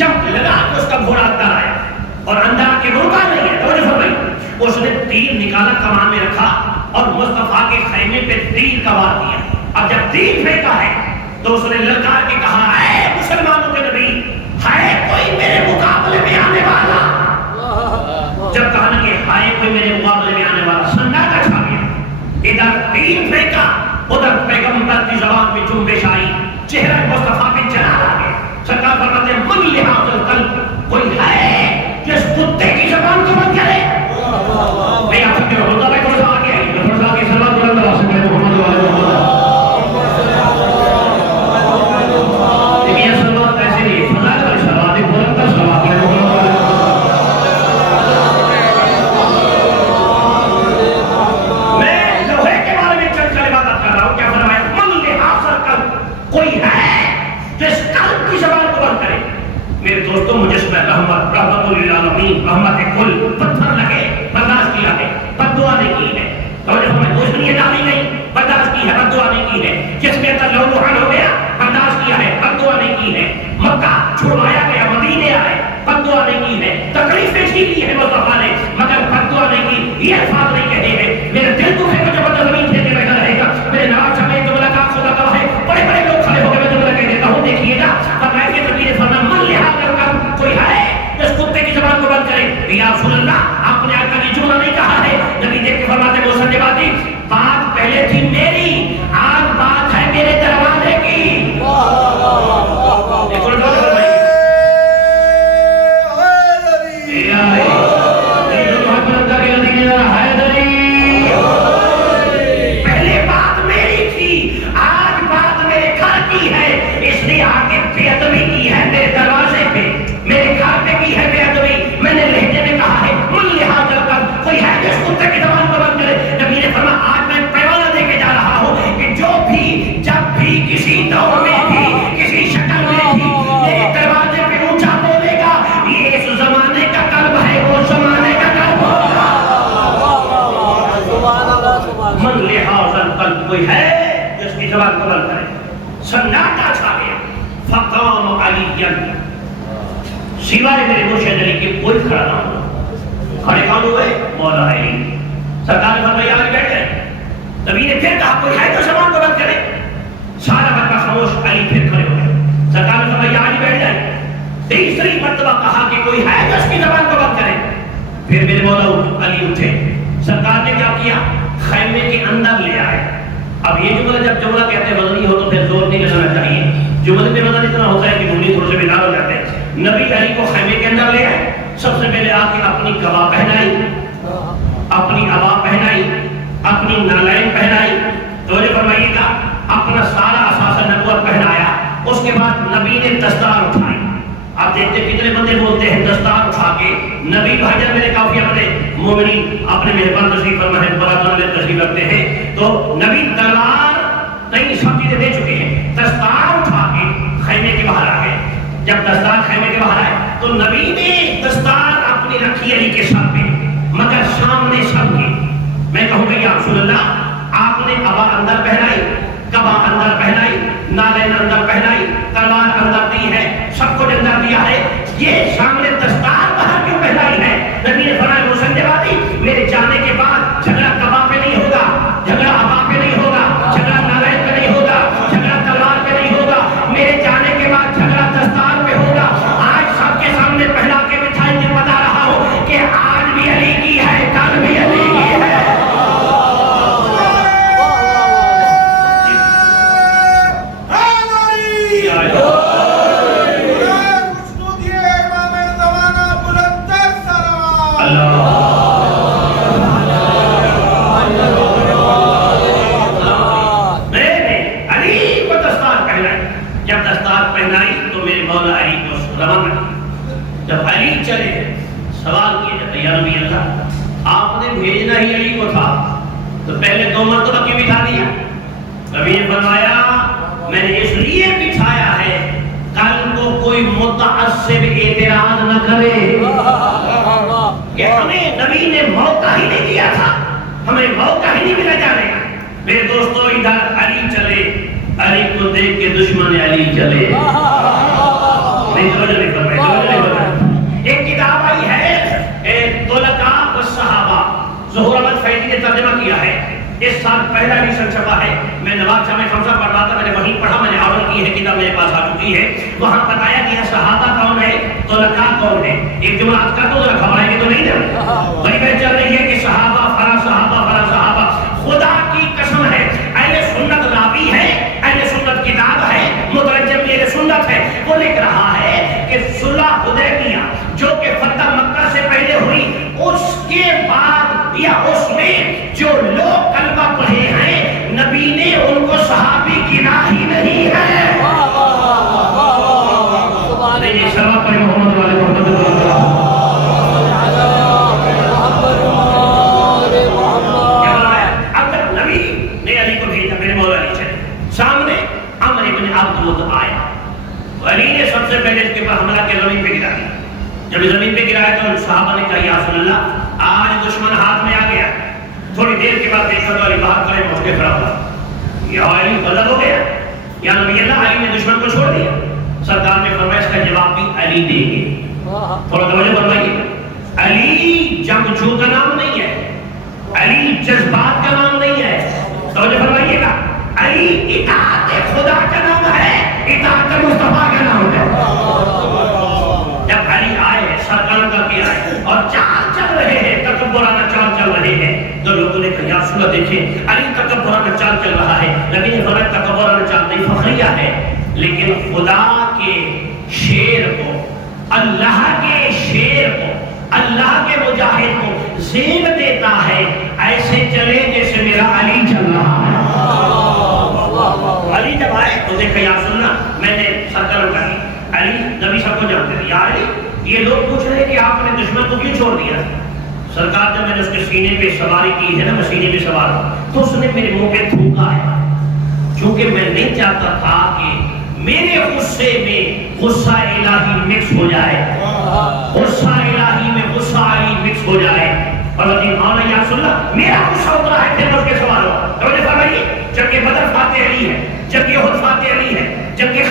جب لگا کہ اس کا گھوڑا اندر آیا اور اندر آ کے روکا نہیں ہے، توجہ فرمائیے، اس نے تیر نکالا کمان میں رکھا اور مصطفیٰ کے خیمے پہ تیر کا وار دیا۔ اب جب تیر پھینکا ہے تو اس نے للکار کے کہا، اے مسلمانوں کے نبی، ہے کوئی میرے مقابلے میں آنے والا؟ جب کہا نا کہ ہے کوئی میرے مقابلے میں آنے والا، سناٹا چھا گیا۔ ادھر تیر پھینکا، ادھر پیغمبر کی زبان میں جنبش آئی، چہرہ مصطفیٰ پہ جلال آ گیا۔ سرکار فرماتے ہیں من لحاظ القلب، کوئی ہے جس کتے کی زبان کو بند کرے؟ میں آپ کے ہوتا میں تھوڑا سا آگے آئی، میں تھوڑا سا آگے سلام بلند آواز سے کہہ دوں محمد والے محمد۔ لیکن یہ سلوات ایسے نہیں، فضائل والی سلوات، ایک بلند تر سلوات ہے محمد والے۔ میں لوہے کے بارے میں چند کلمات کر رہا ہوں، کیا فرمایا؟ من لحاظ القلب، کوئی ہے جس قلب کی زبان کو بند کرے۔ میرے دوستوں مجسمہ رحمت، رحمت للعالمین، رحمت کل، پتھر لگے برداشت کیا ہے، بد دعا نہیں کی ہے، توجہ فرمائیں، کچھ نہیں ڈالی نہیں، برداشت کی ہے، بد دعا نہیں کی ہے۔ جس میں اندر لو لوہان ہو گیا، برداشت کیا ہے، بد دعا نہیں کی ہے۔ مکہ چھڑوایا گیا، مدینے آئے، بد دعا نہیں کی ہے۔ تکلیفیں جھیلی ہے مصطفیٰ نے، مگر بد دعا نہیں کی۔ یہ الفاظ نہیں کہے ہیں، میرے دل کو ہے جب اندر زمین پھیر کے بیٹھا رہے گا۔ میرے نواز شاہ میں جو ملاقات خدا کا ہے، بڑے بڑے لوگ کھڑے ہو کے میں جملہ کہہ دیتا ہوں، دیکھیے گا فرمایا کہ نبی فرمایا من لحاظ القلب، کوئی ہے اس کتے کی زبان کو بند کرے۔ یا رسول اللہ، آپ نے آج کا یہ جملہ نہیں کہا ہے، نبی دیکھ کے فرماتے ہیں مسلماتی بات پہلے سناٹا چھا گیا. فقام علی سوائے میرے مرشد علی کے کوئی کھڑا نہ ہوا. کھڑے کون ہوئے؟ مولا علی. سرکار نے فرمایا علی بیٹھ گئے. نبی نے پھر کہا کوئی ہے تو زبان کو بند کرے. سارا بندہ خاموش. علی پھر کھڑے ہو گئے. سرکار نے فرمایا علی بیٹھ جائے. تیسری مرتبہ کہا کہ کوئی ہے جو اس کی زبان کو بند کرے. پھر میرے مولا علی اٹھے. سرکار نے کیا کیا؟ خیمے کے اندر لے آئے. اب یہ جملہ جب جملہ کہتے ہیں وزنی ہو تو پھر زور نہیں لگانا چاہیے. جملے میں وزن اتنا ہوتا ہے کہ گھومنی تھوڑے سے بیدار ہو جاتے ہیں. نبی علی کو خیمے کے اندر لے آئے. سب سے پہلے آ کے اپنی قبا پہنائی, اپنی عبا پہنائی, اپنی نالین پہنائی. توجہ فرمائیے گا, اپنا سارا اثاثہ نبوت پہنایا. اس کے بعد نبی نے دستار اٹھائی. آپ دیکھتے کتنے بندے بولتے ہیں دستار اٹھا کے نبی بھائی جان میرے کافی اپنے مومنین اپنے مہربان تشریف فرما ہے برادران میں تشریف رکھتے ہیں. تو نبی تلوار کئی سب چیزیں دے چکے ہیں. دستار اٹھا کے خیمے کے باہر آ گئے. جب دستار خیمے کے باہر آئے تو نبی نے دستار اپنی رکھی علی کے سر پہ, مگر سامنے سب کے. میں کہوں گا یا رسول اللہ, آپ نے عبا اندر پہنائی, قبا اندر پہنائی, نالین اندر پہنائی, تلوار اندر دی ہے, سب کو اندر دیا ہے. یہ سامنے دستار باہر کیوں پہنائی ہے؟ نبی نے فرمایا مسلم وادی میرے جانے کے بعد جھگڑا قبا پہ نہیں ہوگا, جھگڑا عبا پہ نہیں ہوگا, جھگڑا نالین پہ نہیں ہوگا, جھگڑا تلوار پہ نہیں ہوگا. میرے جانے کے بعد جھگڑا دستار پہ ہوگا. آج سب کے سامنے پہنا کے مٹھائی کے بتا رہا ہوں کہ آج بھی علی کی ہے, کل بھی علی کی ہے. جب علی چلے سوال کیا جاتا ہے یا نبی اللہ آپ نے بھیجنا ہی علی کو تھا تو پہلے 2 مرتبہ کیوں بٹھا دیا؟ نبی نے فرمایا میں نے اس لیے بٹھایا ہے کل کو کوئی متعصب اعتراض نہ کرے کہ ہمیں نبی نے موقع ہی نہیں دیا تھا, ہمیں موقع ہی نہیں ملا جانے کا. میرے دوستو ادھر علی چلے, علی کو دیکھ کے دشمن علی چلے. ایک کتاب آئی ہے طلقاء والصحابہ, ظہور احمد فیضی نے ترجمہ کیا ہے. اس سال پہلا ایڈیشن چھپا ہے. میں نواز جامع خمسہ پڑھ رہا تھا, میں نے وہیں پڑھا, میں نے آرڈر کی ہے, کتاب میرے پاس آ چکی ہے. وہاں بتایا گیا صحابہ کون ہے, طلقاء کون ہے. ایک جملہ آج کا تو ذرا خبرائیں گے تو نہیں نا, بڑی بات چل رہی ہے کہ صحابہ فرا صحابہ فرا صحابہ. خدا کی قسم ہے اہل سنت راوی ہے, اہل سنت کتاب ہے, مترجم اہل سنت ہے, وہ لکھ رہا ہے کہ صلح حدیبیہ جو کہ فتح مکہ سے پہلے ہوئی, اس کے بعد یا اس میں جو لوگ کلمہ پڑھے ہیں نبی نے ان کو صحابی گنا ہی نہیں ہے. نہیں سلام پر محمد والے محمد سامنے عمر ابن عبد آیا. علی نے سب سے پہلے اس کے پر حملہ کے زمین پہ گرا دیا. جب زمین پہ گرایا تو صحابہ نے کہا یا رسول اللہ آج دشمن ہاتھ میں آ گیا. تھوڑی دیر کے بعد دیکھا تو علی باہر کھڑے پہنچ کے کھڑا ہوا. یا علی بدل ہو گیا, یا نبی اللہ علی نے دشمن کو چھوڑ دیا. سرکار نے فرمایا اس کا جواب بھی علی دیں گے. تھوڑا توجہ فرمائیے, علی جنگجو کا نام نہیں ہے, علی جذبات کا نام نہیں ہے. توجہ فرمائیے گا, علی اطاعت خدا کا نام ہے, اطاعت مصطفیٰ کا نام ہے. جب علی آئے سرکار کا کیا ہے اور چال چل رہے ہیں, تکبرانہ چال چل رہے ہیں, تو لوگوں نے کہا یا رسول اللہ دیکھیں علی تکبرانہ چال چل رہا ہے. نبی نے فرمایا تکبرانہ چال نہیں, فخریہ ہے, لیکن خدا کے شیر کو, اللہ کے شیر کو, اللہ کے مجاہد کو زیب دیتا ہے ایسے چلے جیسے میرا علی چل رہا ہے. علی جب آئے تو دیکھا یا سننا میں نے سرکار کر لی. علی نبی سب کو جانتے تھے, یا علی یہ لوگ پوچھ رہے کہ آپ نے دشمن کو کیوں چھوڑ دیا. سرکار جب میں نے اس کے سینے پہ سواری کی ہے نا, میں سینے پہ سوار ہوں, تو اس نے میرے منہ پہ تھوکا ہے, چونکہ میں نہیں چاہتا تھا کہ میرے غصے میں غصہ الہی مکس ہو جائے, غصہ الہی میں غصہ علی مکس ہو جائے. اور مولا یا رسول اللہ میرا غصہ اترا ہے, پھر اس کے سوال ہو. توجہ فرمائیے, جبکہ بدر فاتح علی ہے, جبکہ احد فاتح علی ہے, جبکہ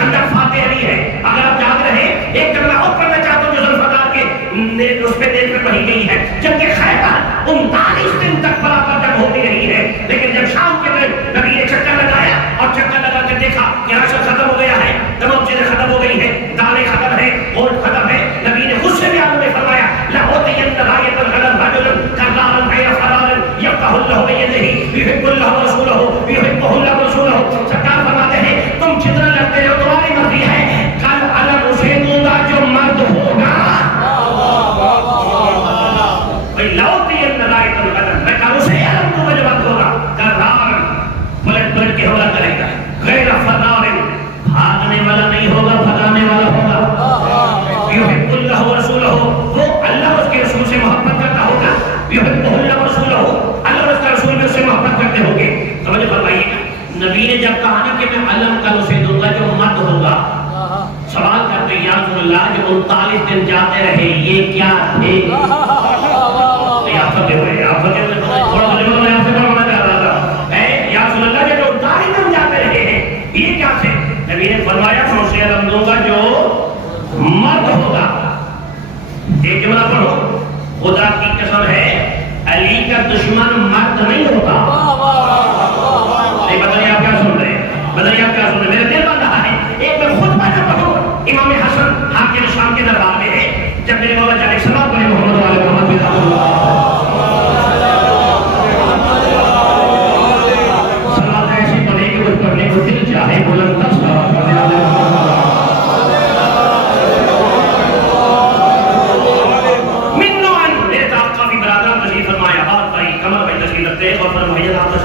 علم کل اسے دوں گا جو مرد ہوگا. سوال کرتے یا رسول اللہ جو 39 دن جاتے رہے یہ کیا تھے؟ آپ سمجھے ہوئے تھوڑا مجھے میں آپ سے بڑھانا چاہ رہا تھا. یا رسول اللہ جو 39 دن جاتے رہے ہیں یہ کیا تھے؟ نبی نے فرمایا میں اسے علم دوں گا جو مرد ہوگا. ایک جملہ پڑھو. خدا کی قسم ہے علی کا دشمن مرد نہیں ہوتا. نہیں بتائیے آپ کیا سن رہے ہیں؟ بتائیے آپ کیا سن رہے ہیں؟ میرے دل بن رہا ہے. ایک میں خود پڑھا پڑھو. امام حسن حاکم شام کے دربار میں ہے. جب میرے مولا جانے سلام پڑھے محمد والے محمد بن اللہ سلام ایسی پڑھے کہ وہ پڑھنے کو دل چاہے بلند تفسیر کرنے والے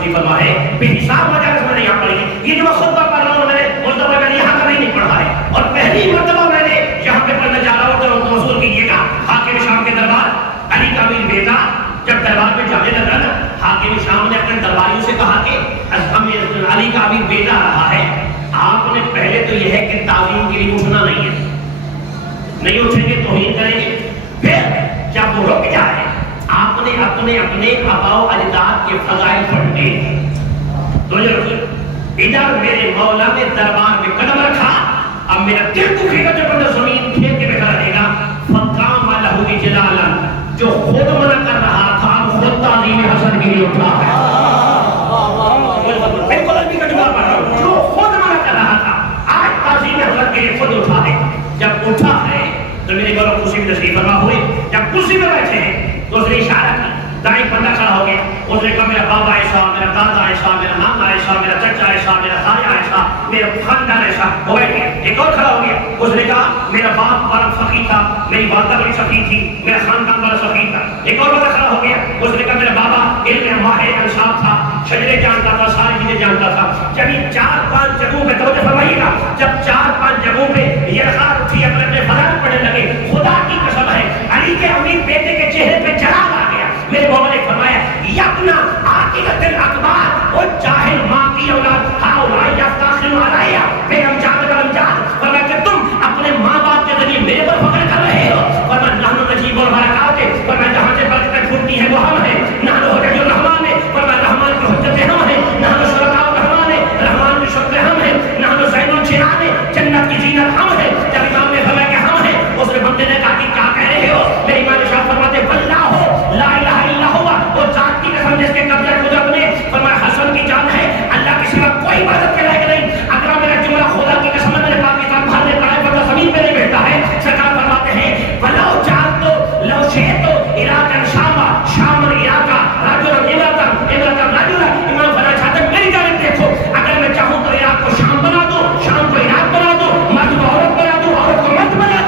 فرمائے بے حساب مجالس میں نے یہاں پڑھی. یہ جو میں خطبہ پڑھ رہا ہوں میں نے مرتبہ میں نے یہاں کبھی نہیں پڑھا ہے اور پہلی مرتبہ میں نے یہاں پہ پڑھنے جا رہا ہوں تو محسوس کیجیے گا. حاکم شام کے دربار علی کا امیر بیٹا جب دربار میں جانے لگا نا حاکم شام نے اپنے درباریوں سے کہا کہ علی کا امیر بیٹا رہا ہے آپ نے پہلے تو یہ ہے کہ تعظیم کے لیے اٹھنا نہیں ہے. نہیں اٹھیں گے توہین کریں گے. پھر جب وہ رک جائے آپ نے اپنے آبا و اجداد کے فضائل پڑھنے تو ادھر میرے مولا نے دربار میں قدم رکھا. اب میرا دل دکھے گا جو بندہ زمین کھیل کے بیٹھا رہے گا. فقام لہو جلالا جو خود منع کر رہا تھا خود تعظیم حسن کے لیے اٹھا ہے. بالکل ابھی کا جواب پڑھ رہا ہوں. جو خود منع کر رہا تھا آج تعظیم حسن کے لیے خود اٹھا ہے. جب اٹھا ہے تو میرے مولا کرسی میں تشریف فرما ہوئے. جب کرسی میں بیٹھے ہیں تو اس نے اشارہ کی. دائیں بندہ کھڑا ہو گیا. اس نے کہا میرا بابا ایسا, میرا دادا ایسا, میرا نانا ایسا, میرا چچا ایسا, میرا خالا ایسا, میرا خاندان ایسا. وہ بیٹھ گیا. ایک اور کھڑا ہو گیا. اس نے کہا میرا باپ بڑا سخی تھا, میری والدہ بڑی سخی تھی, میرا خاندان بڑا سخی تھا. ایک اور بندہ کھڑا ہو گیا. اس نے کہا میرا بابا علم ماہر انصاف تھا, شجرے جانتا تھا, ساری چیزیں جانتا تھا. جب یہ 4-5 جگہوں پہ توجہ فرمائیے گا, جب 4-5 جگہوں پہ یہ رخار اٹھی اپنے فضائل پڑھنے لگے خدا کی قسم ہے علی کے امیر بیٹے کے چہرے پہ جلال آ گیا. میرے مولا نے فرمایا یقنا عاقبت الاقبار وہ جاہل ماں کی اولاد ہاؤلائی یفتاخر علیہ بے امجاد والامجاد. فرمایا کہ تم اپنے ماں باپ کے ذریعے میرے پر فخر کر رہے ہو. فرمایا نحن نجیب البرکات. فرمایا جہاں سے برکتیں پھوٹتی ہیں وہ ہم ہیں. نحن حجج الرحمن. فرمایا رحمان کی حجتیں ہم ہیں. نحن شرکاء الرحمن. رحمان کی شرکتیں ہم ہیں. نحن زین الجنان. جنت کی زینت ہم ہیں. جب امام نے فرمایا کہ ہم ہیں اس نے بندے نے کہا کہ کیا کہہ رہے ہو؟ میری امام شاہ فرماتے واللہ لا الہ الا ہوا وہ ذات کی قسم جس کے قبضہ قدرت میں فرمایا حسن کی جان ہے اللہ کے سوا کوئی عبادت کے لائق نہیں. اگر میرا جملہ خدا کی قسم ہے میرے پاک کتاب بھر میں پڑھا بندہ زمین پہ نہیں بیٹھتا ہے. سرکار فرماتے ہیں ولو چاہتو لو شئتو عراقا شاما شاما عراقا رجلا امراتا امراتا رجلا. امام فرمایا چاہتے میری جانب دیکھو اگر میں چاہوں تو عراق کو شام بنا دوں, شام کو عراق بنا دوں, مرد کو عورت بنا دوں, عورت کو مرد بنا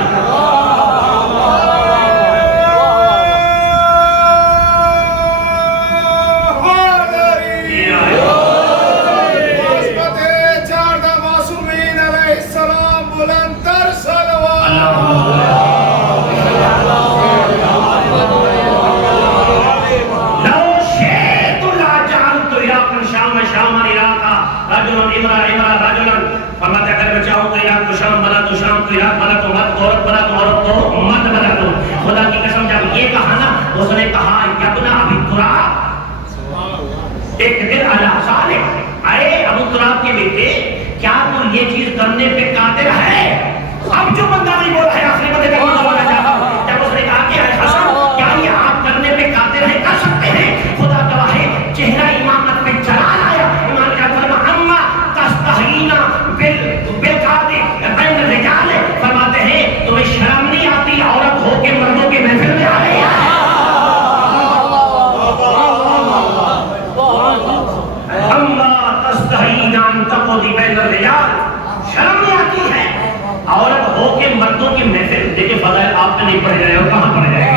دوں. خدا کی قسم جب یہ کہا نا اس نے کہا یبنا ابی تراب ایک دل علی صالح. اے ابو تراب کے بیٹے کیا تو یہ چیز کرنے پہ قادر ہے؟ اب جو بندہ نہیں بول رہا ہے آخری بندے کا بولا چاہتا ہوں. جب اس نے کہا کہ حسن کیا یہ آپ کرنے پہ قادر ہیں, کر سکتے ہیں؟ خدا گواہ ہے چہرہ امامت پہ جلال آیا. امام نے فرمایا اما تستحینا بالقاضی بین الرجال. فرماتے ہیں تمہیں شرم نہیں آتی عورت ہو کے مردوں کے محفل میں آ رہی ہے؟ اما تستحینا ان تقضی بین الرجال. شرم نہیں آتی ہے عورت ہو کے مردوں کی محفل. دیکھیں فضائل آپ نے نہیں پڑھ جائے اور کہاں پڑھ جائے گا.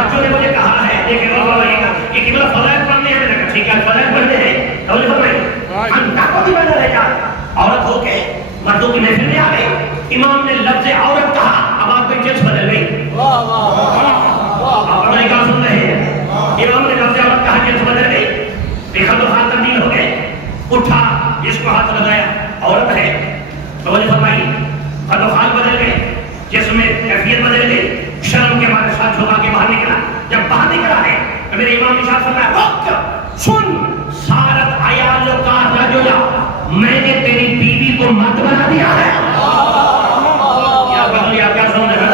بچوں نے مجھے کہا ہے دیکھیں بابا لگے گا کہ کبھی فضائل پڑھنے ہیں. میں نے کہا ٹھیک ہے فضائل پڑھنے ہیں. توجہ فرمائیں ان تقضی بین الرجال عورت ہو کے مردوں کی محفل میں آ گئی. امام نے لفظ عورت کہا اب آپ کو جنس بدل گئی. آپ ہماری کہاں سن رہے ہیں؟ امام نے لفظ عورت کہا جنس بدل گئی. دیکھا تو ہاتھ تبدیل ہو گئے. اٹھا جس کو ہاتھ لگایا عورت بھائی خد و خال بدل گئے، جسم میں کیفیت بدل گئی، شرم کے ہمارے ساتھ جھکا کے باہر نکلا. جب باہر نکلا ہے تو میرے امام نے ارشاد فرمایا رک سن، سارت عیال کا رجلا، میں نے تیری بیوی کو مرد بنا دیا ہے. کیا بن لیا، کیا سن رہے ہیں؟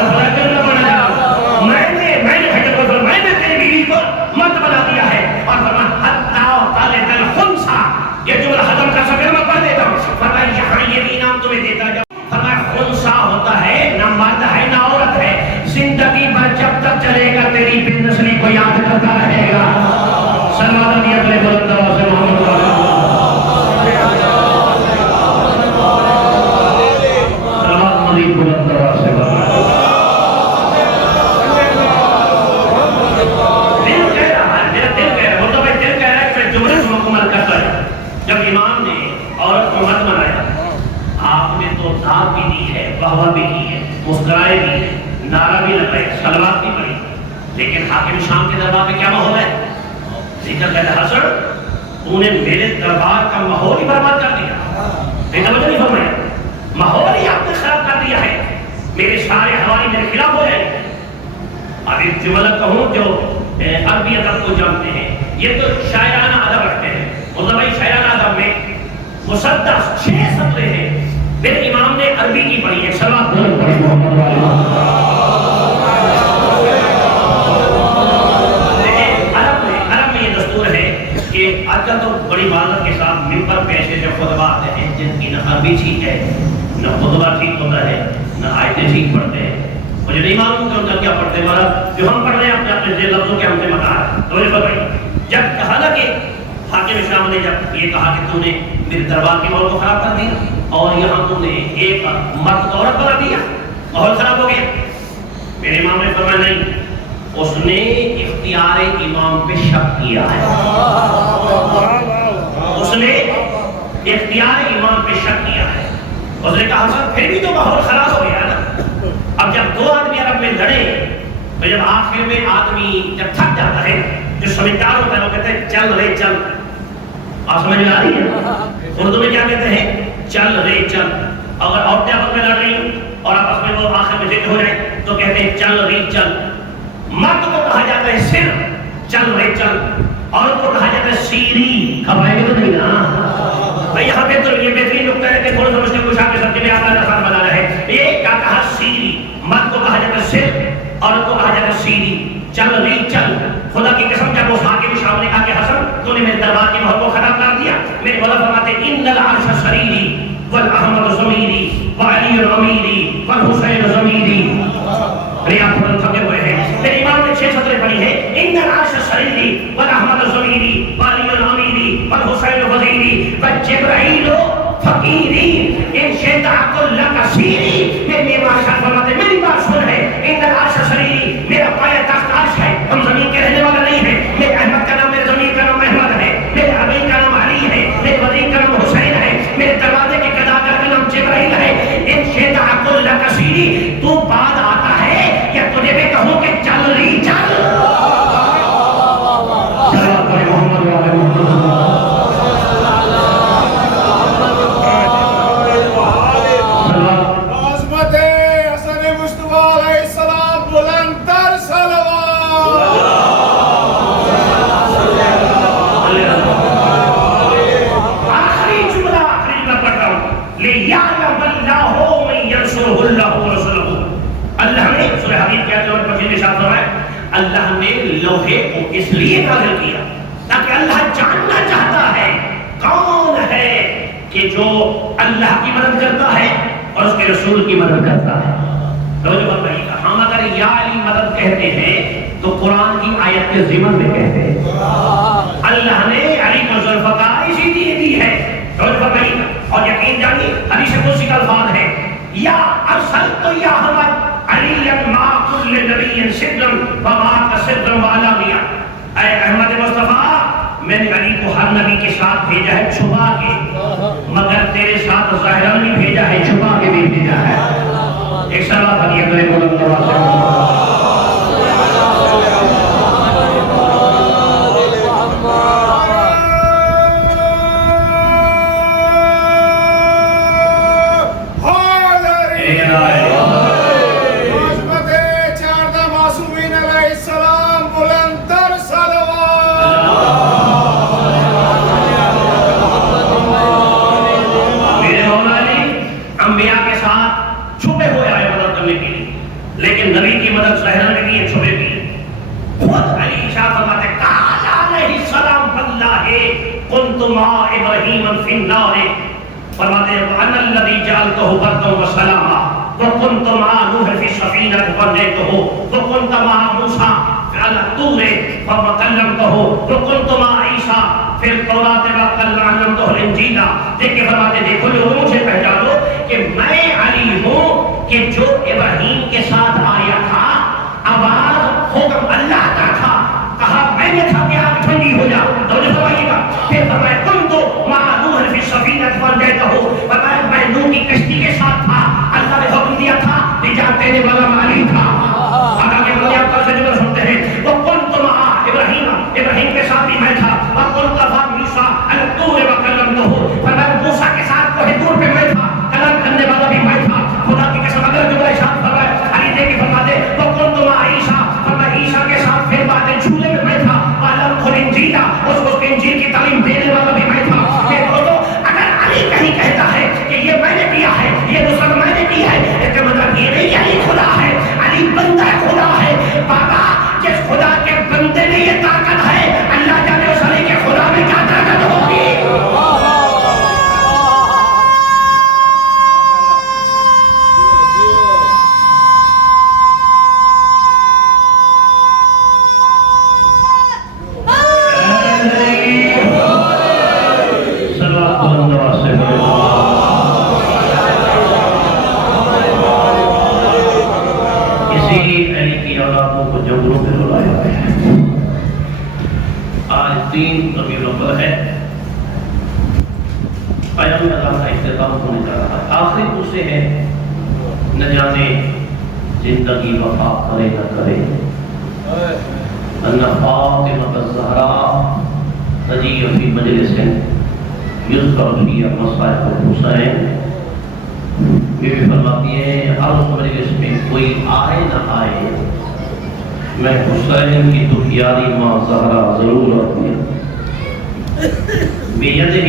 میں نے تیری بیوی کو مرد بنا دیا ہے. اور فرمایا حتی طالب الخنسا، یہ جملہ ختم کر سکے میں پڑھ دیتا ہوں. فرمایا یہاں یہ انعام تمہیں دیتا جاؤ. فرمایا خنسا ہوتا ہے نہ مرد ہے نہ عورت ہے، زندگی بھر جب تک چلے گا تیری بے نسلی کو یاد کرتا رہے گا. سلام نبی اکرم بلند آواز سے محمد سلام نبی بلند آواز سے جب امام نے عورت کو مرد بنایا، آپ نے تو داد بھی دی ہے، واہ بھی کی ہے، مسکرائے بھی ہے، نعرہ بھی لگائے، صلوات بھی پڑھی، لیکن حاکم شام کے دربار میں کیا ماحول ہے؟ ذکر کہتا حسن تو نے میرے دربار کا ماحول ہی برباد کر دیا. توجہ نہیں فرمایا، ماحول ہی آپ نے خراب کر دیا ہے، میرے سارے حوالی میرے خلاف ہو جائے. اب ایک جملہ کہوں جو عربی ادب کو جانتے ہیں، یہ تو شاعرانہ ادب رکھتے ہیں. بھائی شاعرانہ ادب میں مسدس 6 سطریں ہیں، میرے امام نے عربی کی پڑھی ہے. صلوات پڑھی محمد عرب میں یہ دستور ہے کہ آج کل تو بڑی معذرت کے ساتھ ممبر پہ ایسے جو خطبہ آتے ہیں جن کی نہ عربی ٹھیک ہے، نہ خطبہ ٹھیک ہوتا ہے، نہ آیتیں ٹھیک پڑھتے ہیں. مجھے نہیں معلوم کہ ان کا کیا پڑھتے ہیں، مگر جو ہم پڑھ رہے ہیں اپنے اپنے لفظوں کے ہم سے مکار. توجہ فرمائیے، جب کہا نا کہ حاکم شام نے جب یہ کہا کہ تو نے میرے دربار کے ماحول کو خراب کر دیا اور یہاں تو نے ایک مرد عورت بنا دیا، ماحول خراب ہو گیا. میرے امام نے فرمایا نہیں، اس نے اختیار امام پہ شک کیا ہے. اس نے اختیار امام پہ شک کیا ہے. اس نے کہا سر پھر بھی تو ماحول خراب ہو گیا نا. اب جب 2 آدمی عرب میں لڑے تو جب آخر میں آدمی جب تھک جاتا ہے، جو سمجھدار ہوتا ہے وہ کہتے ہیں چل رے چل. آپ سمجھ میں آ رہی ہے؟ اردو میں کیا کہتے ہیں؟ چل رے چل. اگر عورتیں آپس میں لڑ رہی ہیں اور آپس میں وہ آخر میں ذکر ہو جائے تو کہتے ہیں چل رے چل. مرد کو کہا جاتا ہے سر، چل رے چل. عورت کو کہا جاتا ہے سیری. کھپائے گے تو نہیں نا بھائی. یہاں پہ تو یہ بہترین نکتہ ہے کہ تھوڑا سا مسلم کچھ آپ کے سب کے لیے آسان بنا رہا ہے. یہ کیا کہا؟ سیری. مرد کو کہا جاتا ہے سر، عورت کو کہا جاتا ہے سیری. چل رہی چل. خدا کی قسم جب اس حاکم شام نے کہا کہ حسن تو نے میرے دربار کے ماحول کو خراب کر دیا، میرے مولا فرماتے ان العرش سریری والاحمد ضمیری وعلی امیری والحسین ضمیری. ارے آپ پڑھ تھکے ہوئے ہیں. میرے امام نے 6 سطریں پڑھی ہیں. ان العرش سریری والاحمد ضمیری وعلی امیری والحسین وزیری وجبرائیل فقیری ان شئت عقل لک سیری. میرے امام شاہ فرماتے میری بات سن ہے. ان العرش سریری، میرا پایا تخت عرش ہے، ہم زمین کے رہنے والا نہیں ہے. میرے احمد کا نام، میرے زمین کا نام احمد ہے. میرے امین کا نام علی ہے، میرے وزیر کا نام حسین ہے. میرے دروازے کے قداگر کا نام جبرائیل ہے. ان شئت عقل لک سیری. تو بعد آتا ہے یا تجھے میں کہوں کہ چل رہی چل. اللہ نے لوہے کو اس لیے نازل کیا تاکہ اللہ جاننا چاہتا ہے کون ہے کہ جو اللہ کی مدد کرتا ہے اور اس کے رسول کی مدد کرتا ہے. ہم اگر یا علی مدد کہتے ہیں تو قرآن کی آیت کے ضمن میں کہتے ہیں. اللہ نے علی کو ذوالفقار اسی لیے دی ہے. اور یقین جانیے حدیث قدسی کا الفاظ ہے یا ارسلت یا احمد علی ما کل نبی صدرا وما کصدرا وعلانیہ. اے احمد مصطفیٰ میں نے علی کو ہر نبی کے ساتھ بھیجا ہے چھپا کے، مگر تیرے ساتھ ظاہران بھی بھیجا ہے، چھپا کے بھی بھیجا ہے. ایک سلام پڑھیے میرے بلند آواز سے. لیکن نبی کی مدد ظاہرہ میں نہیں ہے، چھپے بھی خود علی شاہ فرماتے قال علیہ السلام واللہ کنت مع ابراہیم فی النار، فرماتے ہیں انا الذی جعلتہ بردا وسلاما وکنت مع نوح فی السفینہ ونجیتہ وکنت مع موسیٰ على الطور وکلمتہ وکنت مع عیسیٰ فی التوراۃ وعلمتہ الانجیل۔ دیکھ کے فرماتے دیکھو لوگوں سے پہچانو کہ میں علی ہوں کہ جو ابراہیم کے ساتھ آیا تھا، آواز حکم اللہ کا تھا، کہا میں نے تھا کہ آگ ٹھنڈی ہو جا، توجہ فرمائیے گا۔ پھر فرمایا کنت مع نوح فی السفینہ ونجیتہ، فرمایا میں نوح کی کشتی کے ساتھ تھا، اللہ نے حکم دیا تھا، نجات دینے والا علی تھا۔ آگے بڑھتے آپ کا سجدہ سنتے ہیں، وکنت مع ابراہیم، ابراہیم کے ساتھ بھی میں تھا، وکنت مع موسیٰ علی الطور وکلمتہ، فرمایا موسیٰ کے ساتھ کوہ طور پہ میں تھا، کلام کرنے والا بھی میں تھا۔ خدا کی قسم اگر جو ارشاد فرمائے علی دے کے فرماتے وکنت مع عیسیٰ، فرمایا عیسیٰ کے ساتھ پھر باتیں جھولے میں میں تھا، وعلمتہ الانجیل، اس کو انجیل کی تعلیم دینے والا بھی میں تھا۔ کہ دوستو اگر علی کہیں کہتا ہے کہ یہ میں نے کیا ہے، یہ نصرت میں نے کی ہے، اس کا مطلب یہ نہیں کہ علی خدا ہے، علی بندہ خدا ہے۔ بابا جس خدا کے بندے میں یہ طاقت ہے، اللہ جانے اس علی کے خدا میں کیا طاقت ہوگی۔ آخری سے ہے نہ جانے زندگی وفا کرے نہ کرے، ان فاطمہ الزہراء تجیء فی مجلس یذکر فیہ مصائب الحسین، یہ بھی فرماتی ہے ہر اس مجلس میں کوئی آئے نہ آئے میں حسین کی دکھیاری ماں زہرا ضرور آتی ہے۔ بیدہ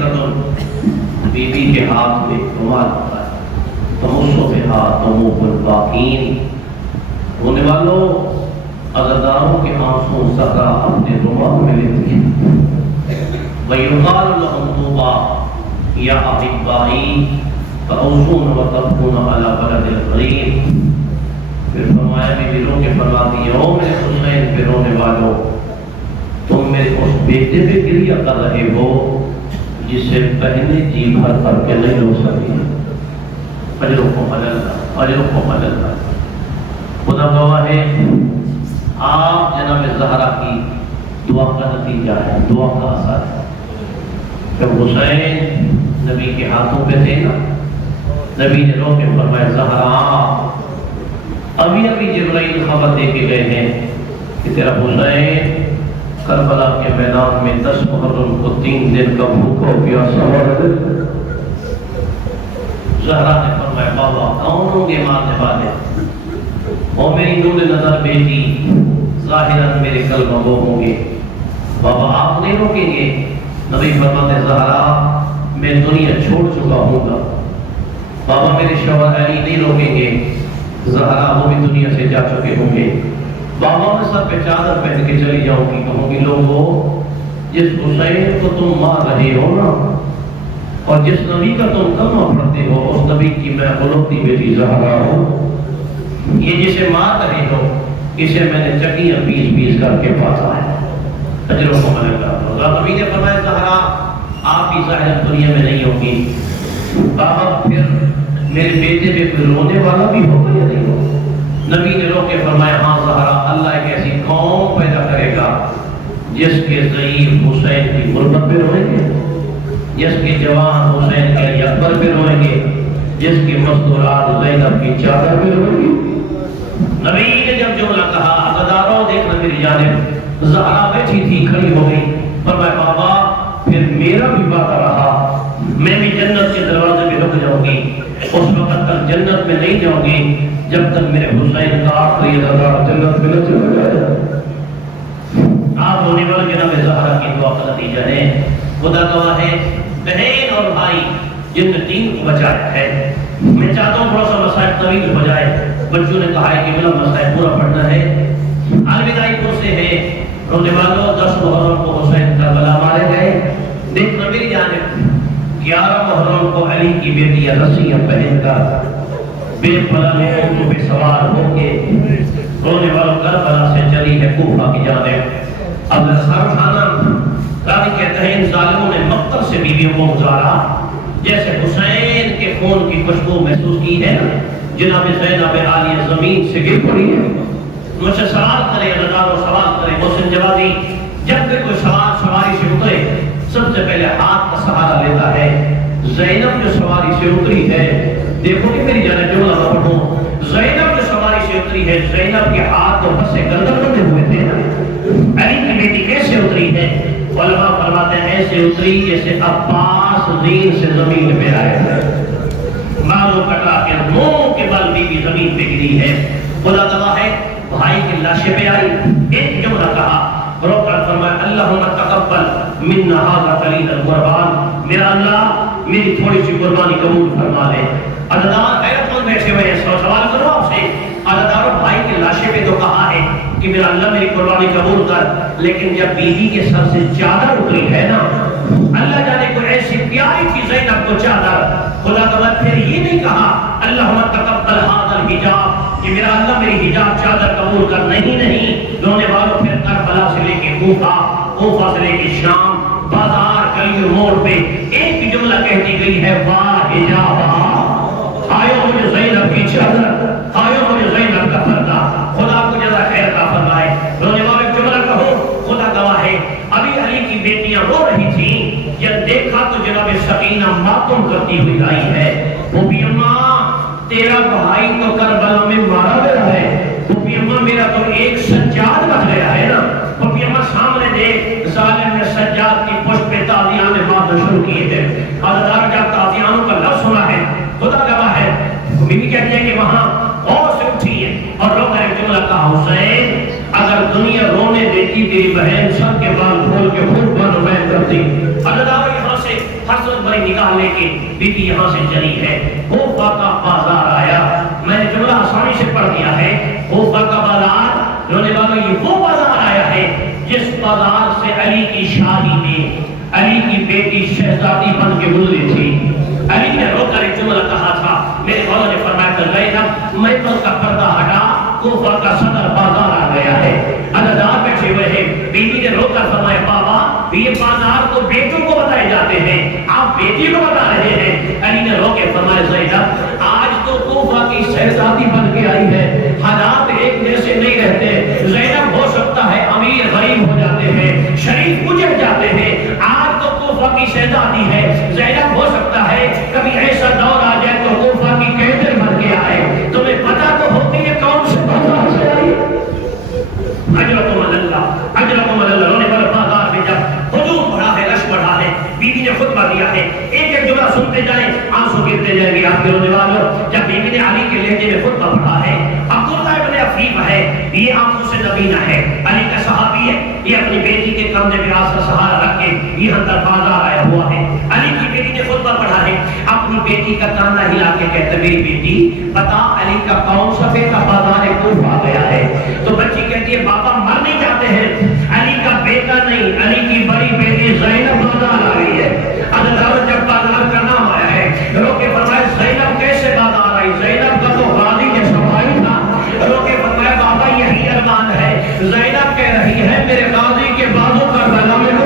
خلقۃ، بی بی کے ہاتھ میں رومال ہوتا ہے، تمسو بہا دموع الباقین، رونے والوں عزاداروں کے آنسوں زہرا اپنے رومال میں لیتی ہے۔ وَيُقَالُ لَهُمْ طُوبَى يَا أَحِبَّائِي تَعُوذُونَ وَتَبْكُونَ عَلَى بَلَدِ الْغَرِيبِ۔ پھر فرمایا بی رو کے فرماتی ہے او میرے حسین پہ رونے والوں، تم میرے اس بیٹے پہ گریہ کر رہے ہو جسے پہلے جی بھر کر کے نہیں رو سکی۔ اجرکم علی اللہ، اجرکم علی اللہ۔ خدا گواہ ہے آپ جناب زہرا کی دعا کا نتیجہ ہے، دعا کا اثر ہے۔ جب حسین نبی کے ہاتھوں پہ تھے نا، نبی نے رو کے فرمایا زہرا ابھی جبرائیل خبر دے کے گئے ہیں کہ تیرا حسین کربلا کے میدان میں 10 محرم کو 3 دن کا بھوکا پیاسا ہوا ہے۔ زہرا نے فرمایا بابا کون ہوں گے مارنے والے؟ اور میری نور نظر بیٹی ظاہراً میرے قلب وہ ہوں گے، بابا آپ نہیں روکیں گے؟ نبی فرماتے زہرا میں دنیا چھوڑ چکا ہوں گا، بابا میرے شوہر علی نہیں روکیں گے، زہرا وہ بھی دنیا سے جا چکے ہوں گے، بابا میں سر پہ چادر پہن کے چلی جاؤں گی، کہوں گی لوگوں جس حسین کو تم مار رہے ہو نا اور جس نبی کا تم کلمہ پڑھتے ہو اس نبی کی میں غلطی بیٹی زہرا ہوں، یہ جسے مار رہے ہو اسے میں نے چکیاں پیس کر کے پاتا ہے۔ اجرکم علی اللہ۔ نبی نے فرمایا زہرا آپ کی ظاہر دنیا میں نہیں ہوگی، بابا پھر میرے بیٹے پہ کوئی رونے والا بھی ہوگا یا نہیں ہوگا؟ نبی نے رو کے فرمایا ہاں زہرا اللہ ایک ایسی قوم پیدا کرے گا جس کے ضعیف حسین کی غربت پہ روئیں گے، جس کے جوان حسین کے اکبر پہ روئیں گے، جس کی مستورات زینب کی چادر پہ روئیں گے۔ نبی نے جب جملہ کہا عزاداروں دیکھنا میری جانب، زہرا بیٹھی تھی کھڑی ہو گئی، فرمایا بابا پھر میرا بھی وعدہ رہا میں بھی جنت کے دروازے پہ رک جاؤں گی، اس وقت تک جنت میں نہیں جاؤ گی جب تک میرے حسین کا آخری اداکار جنت میں نہ چلا جائے۔ آپ ہونے والے جناب زہرا کی دعا کا نتیجہ ہے۔ خدا گواہ ہے، بہن اور بھائی جن نے دین کو بچایا ہے، میں چاہتا ہوں تھوڑا سا مسائل طویل ہو جائے۔ بچوں نے کہا ہے کہ میرا مسائل پورا پڑھنا ہے۔ الوداعی پور سے ہے، رونے والوں 10 محرم کو حسین کربلا مارے گئے۔ دیکھنا میری جانب 11 محرم کو علی کی بیٹی رسیہ پہن کر بے پلہ اونٹوں پہ سوار ہو کے رونے والوں کربلا سے چلی ہے کوفہ کی جانب۔ اب سر اٹھانا، راوی کہتے ہیں ان ظالموں نے مقتل سے بیویوں کو گزارا، جیسے حسین کے خون کی خوشبو محسوس کی ہے نا۔ جناب زینب عالیہ زمین سے گر پڑی ہے۔ مجھ سے سوال کرے اداروں سوال کرے محسن جوادی، جب بھی کوئی سواری سے اترے سب سے پہلے ہاتھ کا سہارا لیتا ہے۔ زینب جو سواری سے اتری ہے، دیکھو کہ میری جانب جملہ نہ پڑھوں، زینب جو سواری سے اتری ہے، زینب کے ہاتھ تو بس سے گردن بندے ہوئے تھے نا۔ علی کی بیٹی کیسے اتری ہے؟ علماء فرماتے ہیں ایسے اتری جیسے عباس زین سے زمین پہ آئے ہیں، مالو کٹا کے منہ کے بل بیوی زمین پہ گری ہے۔ خدا گواہ ہے، بھائی کی لاشیں پہ آئی، ایک جملہ کہا، رو کر فرمایا اللہم تقبل منا ھذا قلیل القربان، میرا اللہ میری تھوڑی سی قربانی قبول فرما لے۔ عددار حیرت مند بیٹھے ہوئے ہیں، سوال کرو آپ سے، عددار بھائی کی لاشیں پہ تو کہا ہے کہ میرا اللہ میری قربانی قبول کر، لیکن جب بیوی کے سر سے چادر اتری ہے نا، اللہ جانے کو ایسی پیاری تھی زینب کو چادر، خدا کا پھر یہ نہیں کہا اللہم تقبل ھذا الحجاب کہ میرا اللہ میری حجاب چادر قبول کر، نہیں، رونے والوں پھر کربلا سے لے کے کوفہ، کوفہ سے لے کے شام، بازار گلی موڑ پہ ایک ہی جملہ کہتی گئی ہے، واہ حجابا، آئے مجھے زینب کی چادر، آئے مجھے زینب کا پردہ، خدا کو جزا خیر کا فرمائے۔ رونے والے جملہ کہو، خدا گواہ ہے، ابھی علی کی بیٹیاں رو رہی تھیں، جب دیکھا تو جناب سکینہ ماتم کرتی ہوئی آئی ہے، پھوپھی اماں تیرا بھائی تو کربلا میں مارا گیا ہے، پھوپھی اماں میرا تو ایک سجاد بچ گیا ہے نا۔ پھوپھی اماں سامنے دیکھ، ظالم نے سجاد کی پشت پہ تازیانے مارنا شروع کیے ہیں۔ عزادار جب تازیانوں کا لفظ سنا ہے، خدا گواہ ہے، بیوی کہتی ہے کہ وہاں اور سے اٹھی ہے اور رو کر ایک جملہ کہا، حسین اگر دنیا رونے دیتی تیری بہن سب کے بال کھول کے خود بن بیٹھ کرتی۔ عزادار یہاں سے حسرت بھری نگاہ لے کے بیوی یہاں سے چلی ہے۔ کوفہ کا بازار آیا، میں نے جملہ آسانی سے پڑھ دیا ہے، کوفہ کا بازار، رونے والوں یہ وہ بازار آیا ہے جس بازار سے علی کی شادی میں علی کی بیٹی شہزادی بن کے گزری تھی۔ علی نے رو کر ایک جملہ کہا تھا، میرے مولا نے فرمایا کر رہے تھا، محفل کا پردہ ہٹا، کوفہ کا صدر بازار آ گیا ہے۔ عزادار بیٹھے ہوئے ہیں، بیوی نے رو کر فرمایا بابا یہ بازار تو بیٹوں کو بتائے جاتے ہیں، آپ بیٹی کو بتا رہے ہیں۔ علی نے رو کے فرمایا زینب آج تو کوفہ کی شہزادی بن کے آئی ہے، حالات ایک جیسے نہیں رہتے، زینب ہو سکتا ہے امیر غریب ہو جاتے ہیں، شریف اجڑ جاتے ہیں، آج تو کوفہ کی شہزادی ہے، زینب ہو سکتا ہے کبھی ایسا دور آ جائے تو کوفہ کی کیسر بن کے آئے، تمہیں پتا تو ہوتی ہے کون سے بازار سے آئی۔ اجرکم اللہ، اجرکم اللہ، رونے پر بازار میں جب ہجوم بڑھا ہے، رش بڑھا ہے، بیوی نے خطبہ دیا ہے، ایک ایک جملہ سنتے جائیں آنسو گرتے جائیں گے آپ کے رونے والوں۔ جب بیوی نے علی کے لہجے میں خطبہ پڑھا ہے، عبداللہ ابن عفیف ہے، یہ آنکھوں سے نبینہ ہے، علی کا صحابی ہے، یہ اپنی بیٹی کے کندھے پہ آس کا سہارا رکھ کے یہ اندر بازار آیا ہوا ہے۔ علی کی بیٹی نے خطبہ پڑھا ہے، اپنی بیٹی کا کاندھا ہلا کے کہتے میری بیٹی بتا علی کا کون سا بیٹا بازار کوفہ آ گیا ہے؟ تو بچی کہتی ہے بابا مر نہیں جاتے ہیں، علی کا بیٹا نہیں، علی کی بڑی بیٹی زینب بازار آ گئی ہے۔ عزادار جب بازار کا نام آیا ہے، رو کے فرمایا زینب کیسے بازار آئی؟ زینب کا تو غازی کے سفائی تھا۔ رو کے فرمایا بابا یہی ارمان ہے، زینب کہہ رہی ہے میرے غازی کے بازو کربلا میں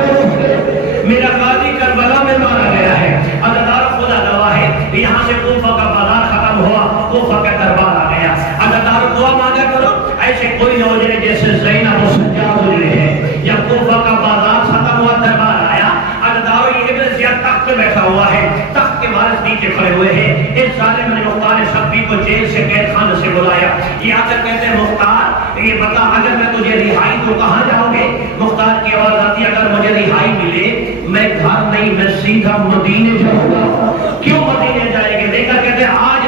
میرا غازی کربلا میں مارا گیا ہے۔ عزادار خدا گواہ ہے، یہاں سے کوفہ کا بازار ختم ہوا، کوفہ کا دربار آ گیا۔ عزادار دعا مانگا کرو ایسے کوئی نہ اجڑے جیسے زینب و سجاد اجڑے ہیں۔ جب کوفہ کا بازار ختم ہوا، دربار آیا، عزادار یہ ابن زیاد تخت پہ بیٹھا ہوا ہے، تخت کے وارث نیچے کھڑے ہوئے ہیں۔ اس ظالم نے مختار صفی کو جیل سے قید خانے سے بلایا، یہ آ کر کہتے ہیں مختار یہ بتا اگر میں تجھے رہائی تو کہاں جاؤ گے؟ مختار کی آواز آتی اگر مجھے رہائی ملے میں گھر نہیں، میں سیدھا مدینے جاؤں گا۔ کیوں مدینے جائیں گے؟ دیکھا کہتے ہیں آج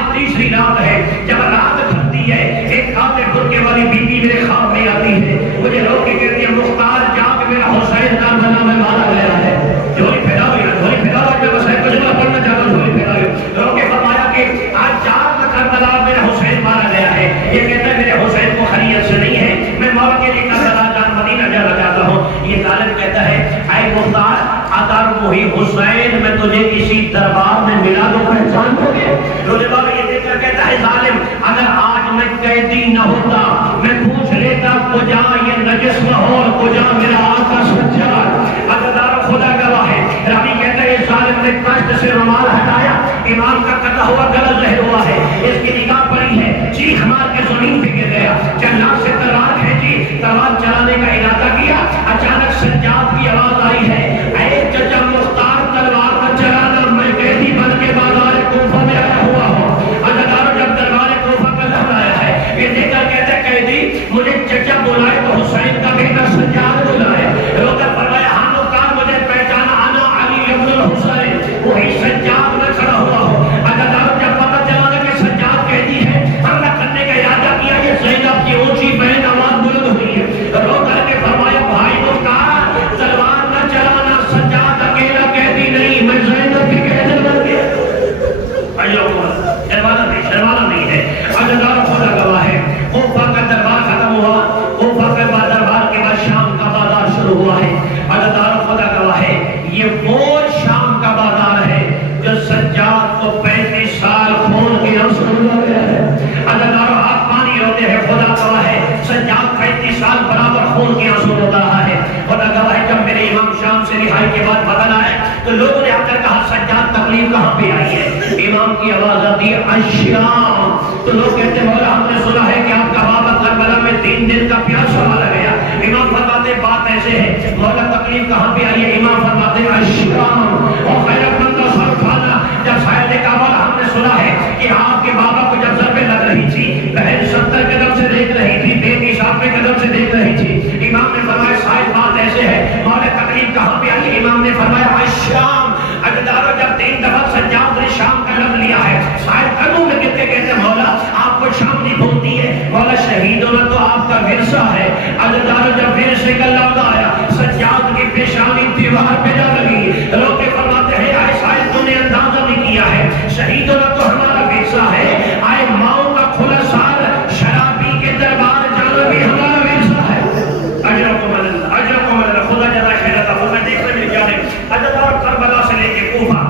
بات ہے جب رات ڈھلتی ہے ایک کالے برقعے والی بیوی میرے خواب میں آتی ہے مجھے رو کے کہتی ہے مختار جاگ میرا حسین کربلا میں مارا گیا ہے جھولی پھیلاؤ یا جھولی پھیلاؤ آج میں حسین کو جملہ پڑھنا چاہتا ہوں جھولی پھیلاؤ رو کے فرمایا کہ آج جاگ کربلا میرا حسین مارا گیا ہے یہ کہتا ہے میرے حسین کو خریت سے نہیں ہے میں مولا کے لیے کربلا جان مدینہ جانا چاہتا ہوں یہ غالب کہتا ہے اے مختار اگر وہی حسین میں تجھے کسی دربار میں ملا تو پہچان دو گے روزے بابا یہ دیکھ کر کہتا ہے ظالم اگر آج میں قیدی نہ ہوتا میں پوچھ لیتا کجا یہ نجس ماحول کجا میرا آقا سجاد عزادار خدا گواہ ہے راوی کہتا ہے اس ظالم نے کشت سے رومال ہٹایا امام کا کٹا ہوا گلا ظاہر ہوا ہے اس کی نگاہ پڑی ہے چیخ مار کے زمین پہ گر گیا جنات سے تلوار کھینچی تلوار چلانے کا ارادہ کیا اچانک سجاد کی آواز آئی ہے اے چچا مختار تلوار نہ چلانا میں قیدی بن کے بازار کوفہ میں آیا ہوا ہوں عزاداروں جب دربار کوفہ کا لفظ آیا ہے یہ دیکھ کر کہتے قیدی مجھے چچا بلائے تو حسین کا بیٹا سجاد بلائے رو کر فرمایا ہاں مختار مجھے پہچانا آنا علی ابن الحسین وہی سجاد میں کھڑا ہوا ہوں عزاداروں جب پتہ چلا کہ سجاد قیدی ہے حملہ کرنے کا ارادہ کیا یہ زینب کی اونچی بہن آواز بلند ہوئی ہے رو کر کے فرمایا بھائی مختار تلوار نہ چلانا سجاد اکیلا قیدی نہیں میں زینب کی قیدی بن گیا شرمانا نہیں ہے عزادار خدا گواہ ہے کوفہ کا دربار ختم ہوا کوفہ کے بعد دربار کے بعد شام کا بازار شروع ہوا ہے عزادار خدا گواہ ہے یہ وہ شام کا بازار ہے جو سجاد کو 35 سال خون کے آنسو رلا گیا ہے عزادار آپ پانی روتے ہیں خدا گواہ ہے سجاد 35 سال برابر خون کے آنسو روتا رہا ہے خدا گواہ ہے جب میرے امام شام سے رہائی کے بعد بدل آئے تو لوگوں نے آ کر کہا سجاد تکلیف کہاں پہ آئی ہے امام کی آواز آتی ہے الشام تو لوگ کہتے ہیں مولا ہم نے سنا ہے کہ آپ کا بابا کربلا میں 3 دن کا پیاسا مارا گیا امام فرماتے بات ایسے ہے مولا تکلیف کہاں پہ آئی ہے امام فرماتے الشام اور خیرت مند کا سر کھانا جب شاید نے کہا مولا ہم نے سنا ہے کہ آپ کے بابا کو جب ضربیں لگ رہی تھی بہن 70 قدم سے دیکھ رہی تھی بیٹی 60 قدم سے دیکھ رہی تھی امام نے فرمایا شاید بات ایسے ہے مولا تکلیف کہاں پہ آئی ہے امام نے فرمایا الشام عزاداروں جب 3 دفعہ سجاد نے شام کا لفظ لیا ہے شاید قدموں میں کہتے کہتے مولا آپ کو شام نہیں بھولتی ہے مولا شہید ہونا تو آپ کا ورثہ ہے عزاداروں جب ورثے کا لفظ آیا سجاد کی پیشانی دیوار پہ جا لگی لوگ فرماتے ہیں آئے شاید تم نے اندازہ نہیں کیا ہے شہید ہونا تو ہمارا ورثہ ہے آئے ماؤں کا کھلا سال شرابی کے دربار جانا بھی ہمارا ورثہ ہے اجرکم اللہ خدا جزا خیر عطا فرمائے دیکھ رہے میری جانب عزادار کربلا سے لے کے کوفہ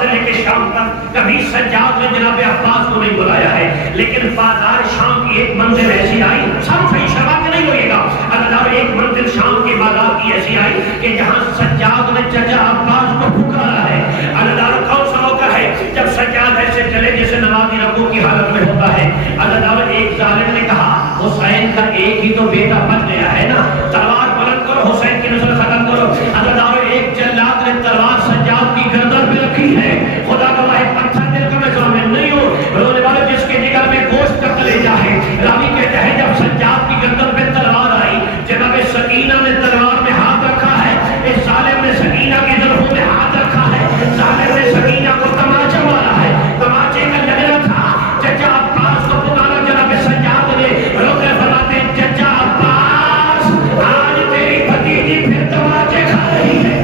سے لے کے شام تک کبھی سجاد نے جناب عباس کو نہیں بلایا ہے لیکن بازار شام کی ایک منزل ایسی آئی سب صحیح شبا کے نہیں ہوئے گا عزادار ایک منزل شام کے بازار کی ایسی آئی کہ جہاں سجاد نے چچا عباس کو پکارا ہے عزادار کون سا موقع ہے جب سجاد ایسے چلے جیسے نمازی رکوع کی حالت میں ہوتا ہے عزادار ایک ظالم نے کہا حسین کا ایک ہی تو بیٹا بچ گیا ہے نا تلوار بلند کرو حسین کی نسل ختم کرو عزادار ایک جلاد نے تلوار سجاد کی گردن پہ رکھی ہے خدا گواہ پتھر دل کا میں ضامن نہیں ہوں رونے والے جس کے جگر میں گوشت کا کلیجہ ہے راوی کہتے ہیں جب سجاد کی گردن پہ تلوار آئی جناب سکینہ نے تلوار میں ہاتھ رکھا ہے اس ظالم نے سکینہ کی زلفوں میں ہاتھ رکھا ہے ظالم نے سکینہ کو تماچا مارا ہے تماچے کا لگنا تھا چچا عباس کو پکارا جناب سجاد نے روکے فرماتے چچا عباس آج تیری بھتیجی پھر تماچے کھا رہی ہے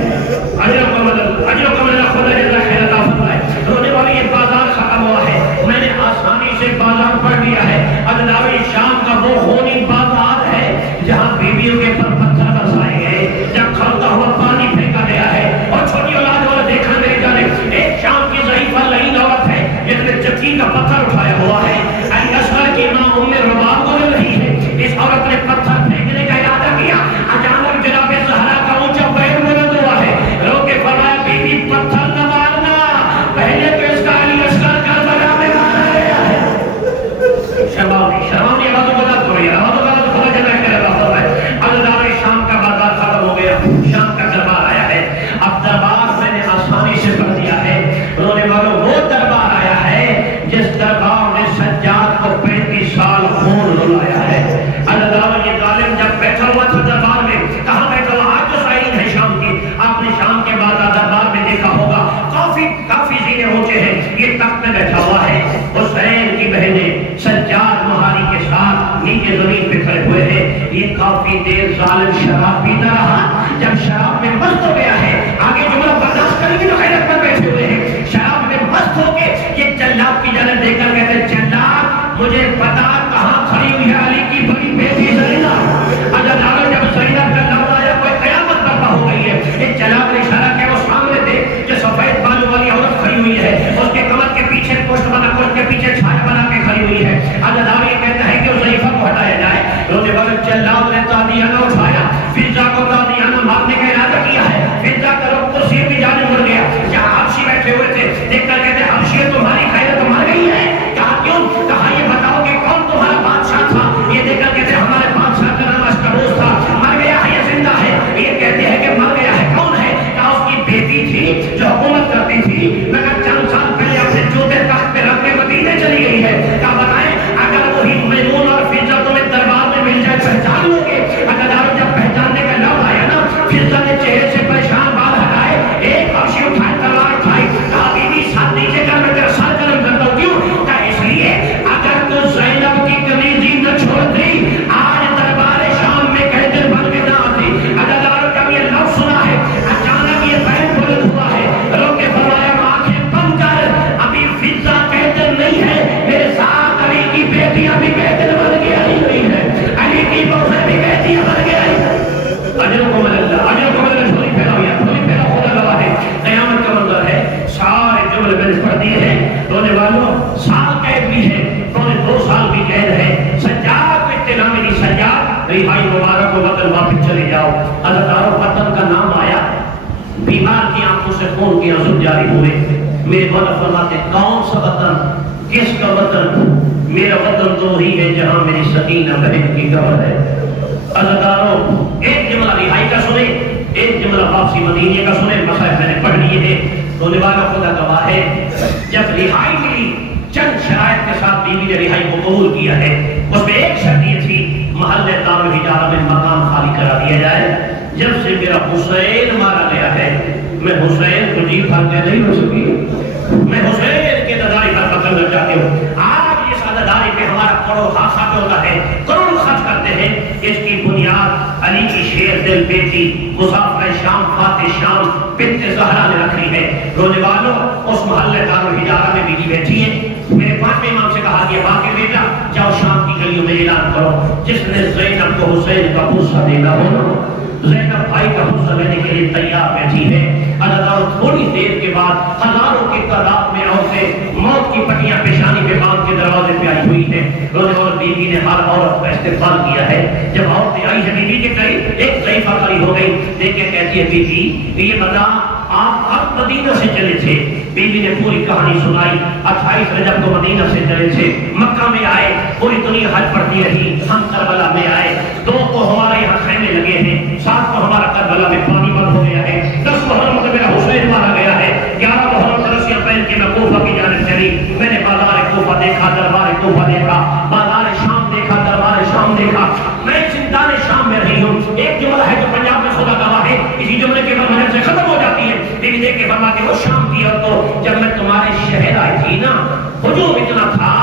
اجرکم اللہ خدا جزا خیر عطا فرمائے رونے والی یہ بازار ختم ہوا ہے میں نے آسانی سے بازار پڑھ لیا ہے عزادار یہ کافی دیر ظالم شراب پیتا رہا، جب شراب میں مست ہو گیا ہے، آگے جملہ برداشت کریں گے تو حیرت پر بیٹھے ہوئے ہیں، شراب میں مست ہو کے یہ جلاد کی جانب دیکھ کر کہتے ہیں جلاد مجھے پتا کہاں کھڑی ہوئی ہے علی کی بڑی بیٹی زینب۔ عزادارو جب زینب کا لفظ آیا کوئی قیامت برپا ہو گئی ہے، ایک جلاد نے اشارہ کیا وہ سامنے تھے جو سفید بالوں والی عورت کھڑی ہوئی ہے، اس کے کمر کے پیچھے پشت بنا پشت کے پیچھے چھایا بنا کے کھڑی ہوئی ہے۔ عزادارو یہ کہتا ہے کہ اس ضعیفہ کو ہٹایا جائے، رونے والے جلاد نے تادیانہ اٹھایا، فضا کو تادیانہ مارنے کا ارادہ کیا ہے، فضا کا رخ کرسی کی جانب مڑ گیا، جہاں حبشی بیٹھے ہوئے تھے دیکھ کر کہتے ہیں حبشی تمہاری خیرت مر گئی ہے، کہا کیوں؟ کہا یہ بتاؤ کہ کون تمہارا بادشاہ تھا؟ یہ دیکھ کر کہتے ہیں ہمارے بادشاہ کا نام اشکروس تھا، مر گیا ہے یا زندہ ہے؟ یہ کہتے ہیں کہ مر گیا ہے، کون ہے؟ کہا اس کی بیٹی تھی جو حکومت کرتی تھی مگر چند سال پہلے اپنے جوتے تخت پہ رکھ کے مدینے چلی گئی ہے۔ کہا بتائیں اگر وہی میمون اور فضا تمہیں دربار میں مل جائے پہچان لو گے؟ اگر جب پہچاننے کا لفظ آیا نا فضا نے چہرے سے پریشان بال ہٹائے، ایک حبشی اٹھائے تلوار اٹھائی، کہا بی بی ساتھ نیچے کر میں تیرا سر قلم کرتا ہوں، کیوں؟ کہا اس لیے اگر تو زینب کی کمیزی نہ چھوڑتی آج دربار شام میں قیدر بن کے نہ آتی۔ عزادارو جب یہ لفظ سنا ہے اچانک یہ بین بلند ہوا ہے، روکے فرمایا آنکھیں بند کر، ابھی فضا قیدر نہیں ہے، میرے ساتھ علی کی بیٹیاں بھی قیدر بن کے آئی ہوئی ہے، علی کی بہنیں بھی قیدیاں بن کے آئی ہیں۔ اجرکم اللہ، اجرکم اللہ، جھولی پھیلاؤ یا جھولی پھیلاؤ، خدا گواہ ہے قیامت کا منظر ہے، سارے جملے میں نے پڑھ دیے ہیں، رونے والوں سال قید بھی ہے، 2 سال بھی قید ہے، سجاد کو اطلاع ملی، سجاد رہائی مبارک و وطن واپس چلے جاؤ۔ عزادارو وطن کا نام آیا، بیمار کی آنکھوں سے خون کے آنسو جاری ہوئے، میرے مولا فرماتے کون سا وطن، کس کا وطن؟ میرا وطن تو وہی ہے جہاں میری سکینہ بہن کی قبر ہے۔ عزادارو ایک جملہ رہائی کا سنے، ایک جملہ واپسی مدینے کا سنے، مسائل میں نے پڑھ لیے ہیں، رونے والا خدا گواہ ہے جب رہائی ملی چند شرائط کے ساتھ بیوی نے رہائی کو قبول کیا ہے، اس میں ایک شرط یہ تھی محل دار الحجارہ میں مکان خالی کرا دیا جائے، جب سے میرا حسین مارا گیا ہے میں حسین کو جی بھر کے نہیں ہو سکی، میں حسین کے داداری پر پکڑنا چاہتی ہوں۔ آج اس داداری پہ ہمارا کروڑ خرچ ہوتا ہے، کروڑ خرچ کرتے ہیں، اس کی بنیاد علی کی شیر دل بیٹی مسافر شام فاتح شام بنت زہرا نے رکھی ہے۔ رونے والوں اس محلے دار الحجارہ میں بیوی بیٹھی ہے، میرے 5ویں امام سے کہا گیا باقی بیٹا جاؤ شام کی گلیوں میں اعلان کرو جس نے زینب کو حسین کا غصہ دینا ہو نا، زینب بھائی کا غصہ لینے کے لیے تیار بیٹھی ہے۔ عزادارو تھوڑی دیر کے بعد ہزاروں کی تعداد میں عورتیں موت کی پٹیاں پیشانی پہ باندھ کے دروازے پہ آئی ہوئی ہیں، رونے والوں بیوی نے ہر عورت کا استقبال کیا ہے۔ جب عورتیں آئی ہیں بیوی کے قریب ایک ضعیفہ کھڑی ہو گئی، دیکھ کے کہتی ہے بیوی یہ بتا آپ اب مدینہ سے چلے تھے؟ بیوی نے پوری کہانی سنائی، 28 رجب کو مدینہ سے چلے تھے، مکہ میں آئے، پوری دنیا حج پڑتی رہی، ہم کربلا میں آئے، 2 کو ہمارے یہاں خیمے لگے ہیں، 7 کو ہمارا کربلا میں پانی بند ہو گیا ہے، 10 محرم کو میرا حسین مارا گیا ہے، 11 محرم کو رسیاں پہن کے میں کوفہ کی جانب چلی، میں نے بازار کوفہ دیکھا، دربار کوفہ دیکھا، بازار شام دیکھا، دربار شام دیکھا، میں زندان شام میں رہی ہوں۔ ایک جملہ ہے جو پنجاب میں خدا گواہ ہے، اسی جملے کے بعد محل سے ختم ہو جاتی ہے، لیکن دیکھ کے فرماتے وہ شام کی اور تو جب میں تمہارے شہر آئی تھی نا ہجوم اتنا تھا،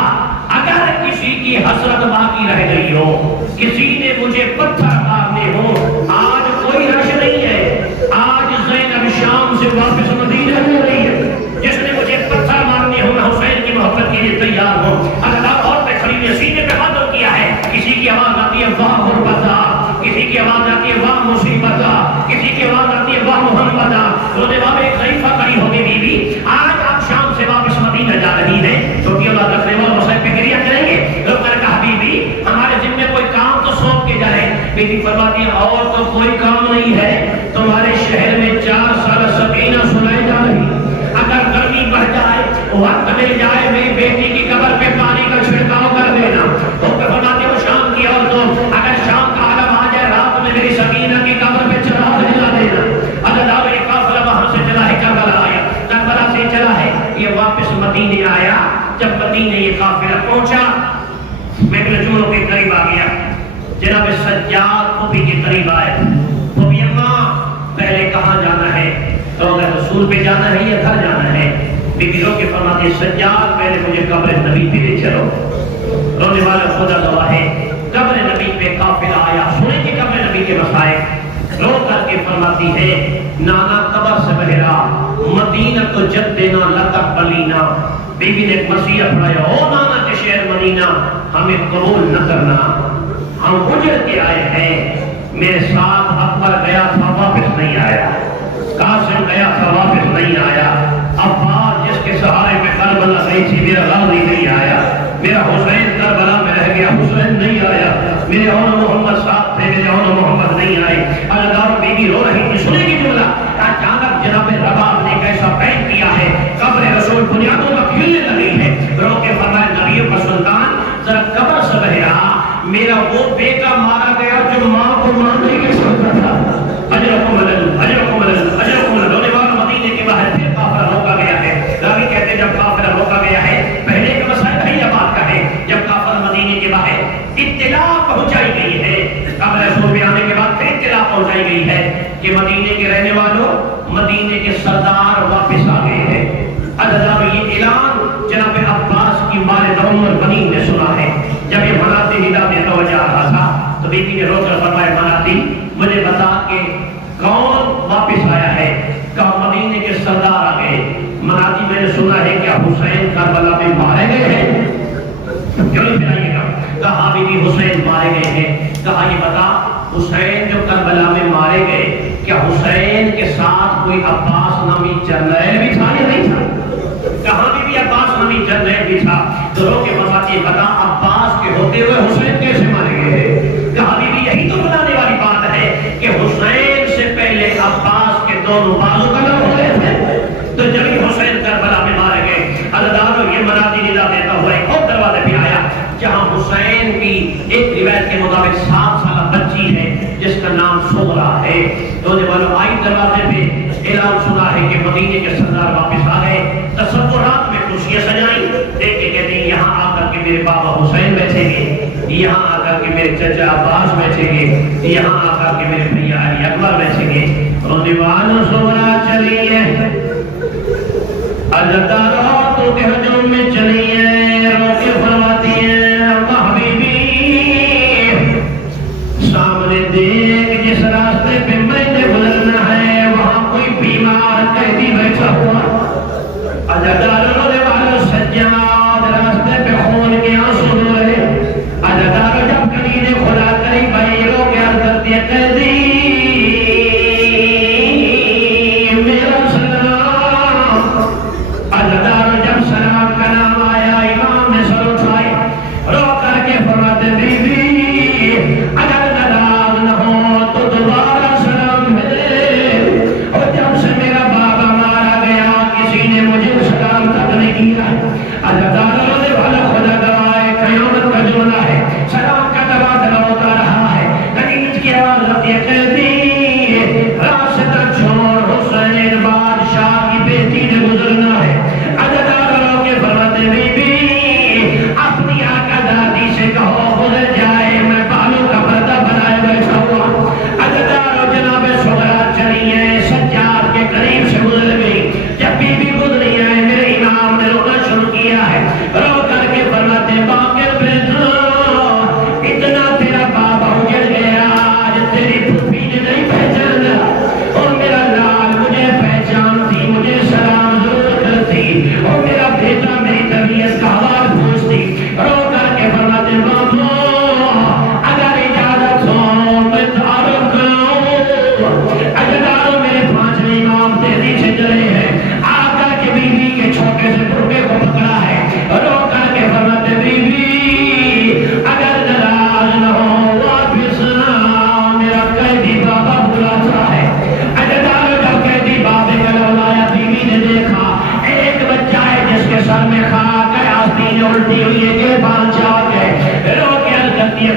اگر کسی کی حسرت باقی رہ گئی ہو، کسی نے مجھے پتھر مارنے ہو، آج کوئی رش نہیں ہے، آج زینب شام سے واپس مدینہ میں رہی ہے، جس نے مجھے پتھر مارنے ہو میں حسین کی محبت کے لیے تیار ہوں۔ اگر آپ اور پہ کھڑی ہوئی سینے پہ ہاتھ کیا ہے، کسی کی آواز آتی ہے واہ غربتہ، کسی کی آواز آتی ہے واہ مصیبتہ، کسی کی آواز آتی ہے واہ محمدہ، رونے والے ایک ضعیفہ کھڑی ہو گئی بیوی، آج آپ شام سے واپس مدینہ جا رہی ہیں، چھوٹی اولاد رکھنے والے مسائل پہ گریہ کریں گے، لوگ نے کہا بیوی ہمارے ذمہ کوئی کام تو سونپ کے جائے، بیوی فرماتی ہے اور تو کوئی کام نہیں ہے، تمہارے شہر میں 4 سال سکینہ سنائی جا رہی، اگر گرمی بڑھ جائے وقت مل جائے میری بیٹی کی قبر پہ پانی کا چھڑکاؤ کر دینا، تو فرماتے وہ شام کی عورتوں اگر شام کا عالم آ جائے رات میں میری سکینہ کی قبر پہ چراغ جلا دینا۔ عزادارو یہ قافلہ وہاں سے چلا ہے، کربلا آیا، کربلا سے چلا ہے، یہ واپس مدینے آیا، جب مدینے یہ قافلہ پہنچا میں جملوں کے قریب آ گیا، جناب سجاد پھوپھی کے قریب آئے، پھوپھی اماں پہلے کہاں جانا ہے؟ روضہ رسول پہ جانا ہے یا گھر جانا ہے؟ بیوی رو کے فرماتے سجاد پہلے مجھے قبر نبی پہ لے چلو۔ رونے والا خدا گواہ ہے قبر نبی پہ قافلہ آیا، سنے اٹھائے رو کر کے فرماتی ہے نانا قبر سے بہرا مدینہ تو جد دینا لتقبلینا. بیوی نے ایک مسیح پڑھایا او نانا کے شہر مدینہ ہمیں قبول نہ کرنا, ہم اجڑ کے آئے ہیں. میرے ساتھ اکبر گیا تھا واپس نہیں آیا, قاسم گیا تھا واپس نہیں آیا, عباس جس کے سہارے میں کربلا گئی تھی میرا غازی نہیں آیا, میرا حسین کربلا میں رہ گیا حسین نہیں آیا, میرے اور محمد صاحب تھے میرے اور محمد نہیں آئے. اللہ بی بی رو رہی تھی, سنے گی جملہ اچانک جناب رباب نے کیسا بیان کیا ہے, قبر رسول بنیادوں کا کھلنے لگی ہے. رو کے فرمائے نبیوں کا سلطان ذرا قبر سے بہرا میرا وہ بیٹا مارا گیا جو ماں کو ماننے کے سکتا تھا. اجرکم اللہ اجرکم اللہ اجرکم اللہ. رونے والا مدینے کے باہر پھر قافلہ روکا گیا ہے. راوی کہتے ہیں جب قافلہ روکا گیا ہے پہلے کا مسئلہ نہیں یہ بات کا ہے, جب قافلہ مدینے کے باہر اطلاع پہنچائی گئی ہے, قبر رسول میں آنے کے بعد پھر اطلاع پہنچائی گئی ہے کہ مدینے کے رہنے والوں مدینے کے سردار واپس آ گئے ہیں. اللہ یہ اعلان جناب عباس کی والد عمر بنی نے سنا ہے. جب یہ مناتی ندا میں توجہ آ رہا تھا تو بیٹی نے رو کر فرمایا مناتی مجھے بتا کہ کون واپس آیا ہے, کہا مدینے کے سردار آ گئے. مناتی میں نے سنا ہے کہ حسین کربلا میں مارے گئے ہیں, کیوں نہیں پھرائیے گا, کہا بی بی حسین مارے گئے ہیں. کہا یہ بتا حسین جو کربلا میں مارے گئے کیا حسین کے ساتھ کوئی عباس نامی جرنیل بھی تھا یا نہیں تھا؟ کہاں بھی عباس نامی جرنیل بھی تھا. تو رو کے مساتی بتا عباس کے ہوتے ہوئے حسین کیسے مارے گئے ہیں؟ کہا بھی یہی تو بتانے والی بات ہے کہ حسین سے پہلے عباس کے دونوں بازو قلم ہو گئے تھے. تو جب ہی حسین کربلا میں مارے گئے اللہ یہ منادی ندا دیتا ہوا ایک اور دروازے پہ آیا جہاں حسین کی ایک روایت کے مطابق 7 سالہ بچی ہے جس کا نام سغرا ہے. تو جب آئی دروازے پہ اعلان سنا ہے کہ مدینے کے سردار واپس آ گئے, تصورات میں خوشیاں سجائیں, دیکھ کے کہتے ہیں یہاں آ کر کے میرے بابا حسین بیٹھیں گے, یہاں آ کر کے میرے چچا عباس بیٹھیں گے, یہاں آ کر کے میرے بھیا علی اکبر بیٹھیں گے. رونے سغرا چلیے اللہ تو کے ہجوم میں چلیے. رو کے فرماتی ہے اللہ حبیبی سامنے دیکھ جس راستے پہ میں نے گزرنا ہے وہاں کوئی بیمار قیدی بیٹھا ہوا. اللہ رونے والا سجاد راستے پہ خون کے آنسو رو رہے. اللہ جب کلیدے خدا کری بھائی رو کے عرض کرتی ہے قیدی میرا سلام. اللہ جب سلام کا نام آیا امام نے سر اٹھائے رو کر کے فرماتے بی بی اگر ناراض نہ ہو تو دوبارہ سلام ملے. اور جب سے میرا بابا مارا گیا کسی نے مجھے سلام تک نہیں کیا. اللہ رونے والا خدا گواہ قیامت کا جملہ ہے, سلام کا تبادلہ ہوتا رہا ہے. قدیج کی آواز آتی ہے قیدی راستہ چھوڑ حسین بادشاہ کی بیٹی نے گزرنا ہے. اپنی آقا دادی سے کہو گزر جائے میں بالوں کا پردہ بنائے بیٹھا ہوا. اجدارو جناب سغرا چلی ہے سجاد کے قریب سے گزر گئی. جب بی بی گزری ہے میرے امام نے رونا شروع کیا ہے. رو کر کے فرماتے باقر بیٹھا اتنا تیرا بابا اجڑ گیا آج تیری پھوپھی نے نہیں پہچانا, اور میرا لال مجھے پہچانتی مجھے سلام ضرور کرتی, اور میرا بیٹا میری طبیعت کا حوال پوچھتی. رو کر کے فرماتے بابا اگر اجازت ہو میں تعارف کراؤں. اجدارو میرے 5 امام تیزی سے چلے ہیں, آقا کے بیوی کے چھوٹے سے برقے کو پکڑا ہے. رو کر کے فرماتے بی بی اگر ناراض نہ ہو واپس میرا قیدی بابا بلاتا ہے. اجدارو جب قیدی بابے کا لولایا بیوی نے دیکھا ایک بچہ ہے جس کے سر میں خاک ہے, آستین الٹی ہوئی ہے, کے بان چاک ہے. رو کے عرض کرتی ہے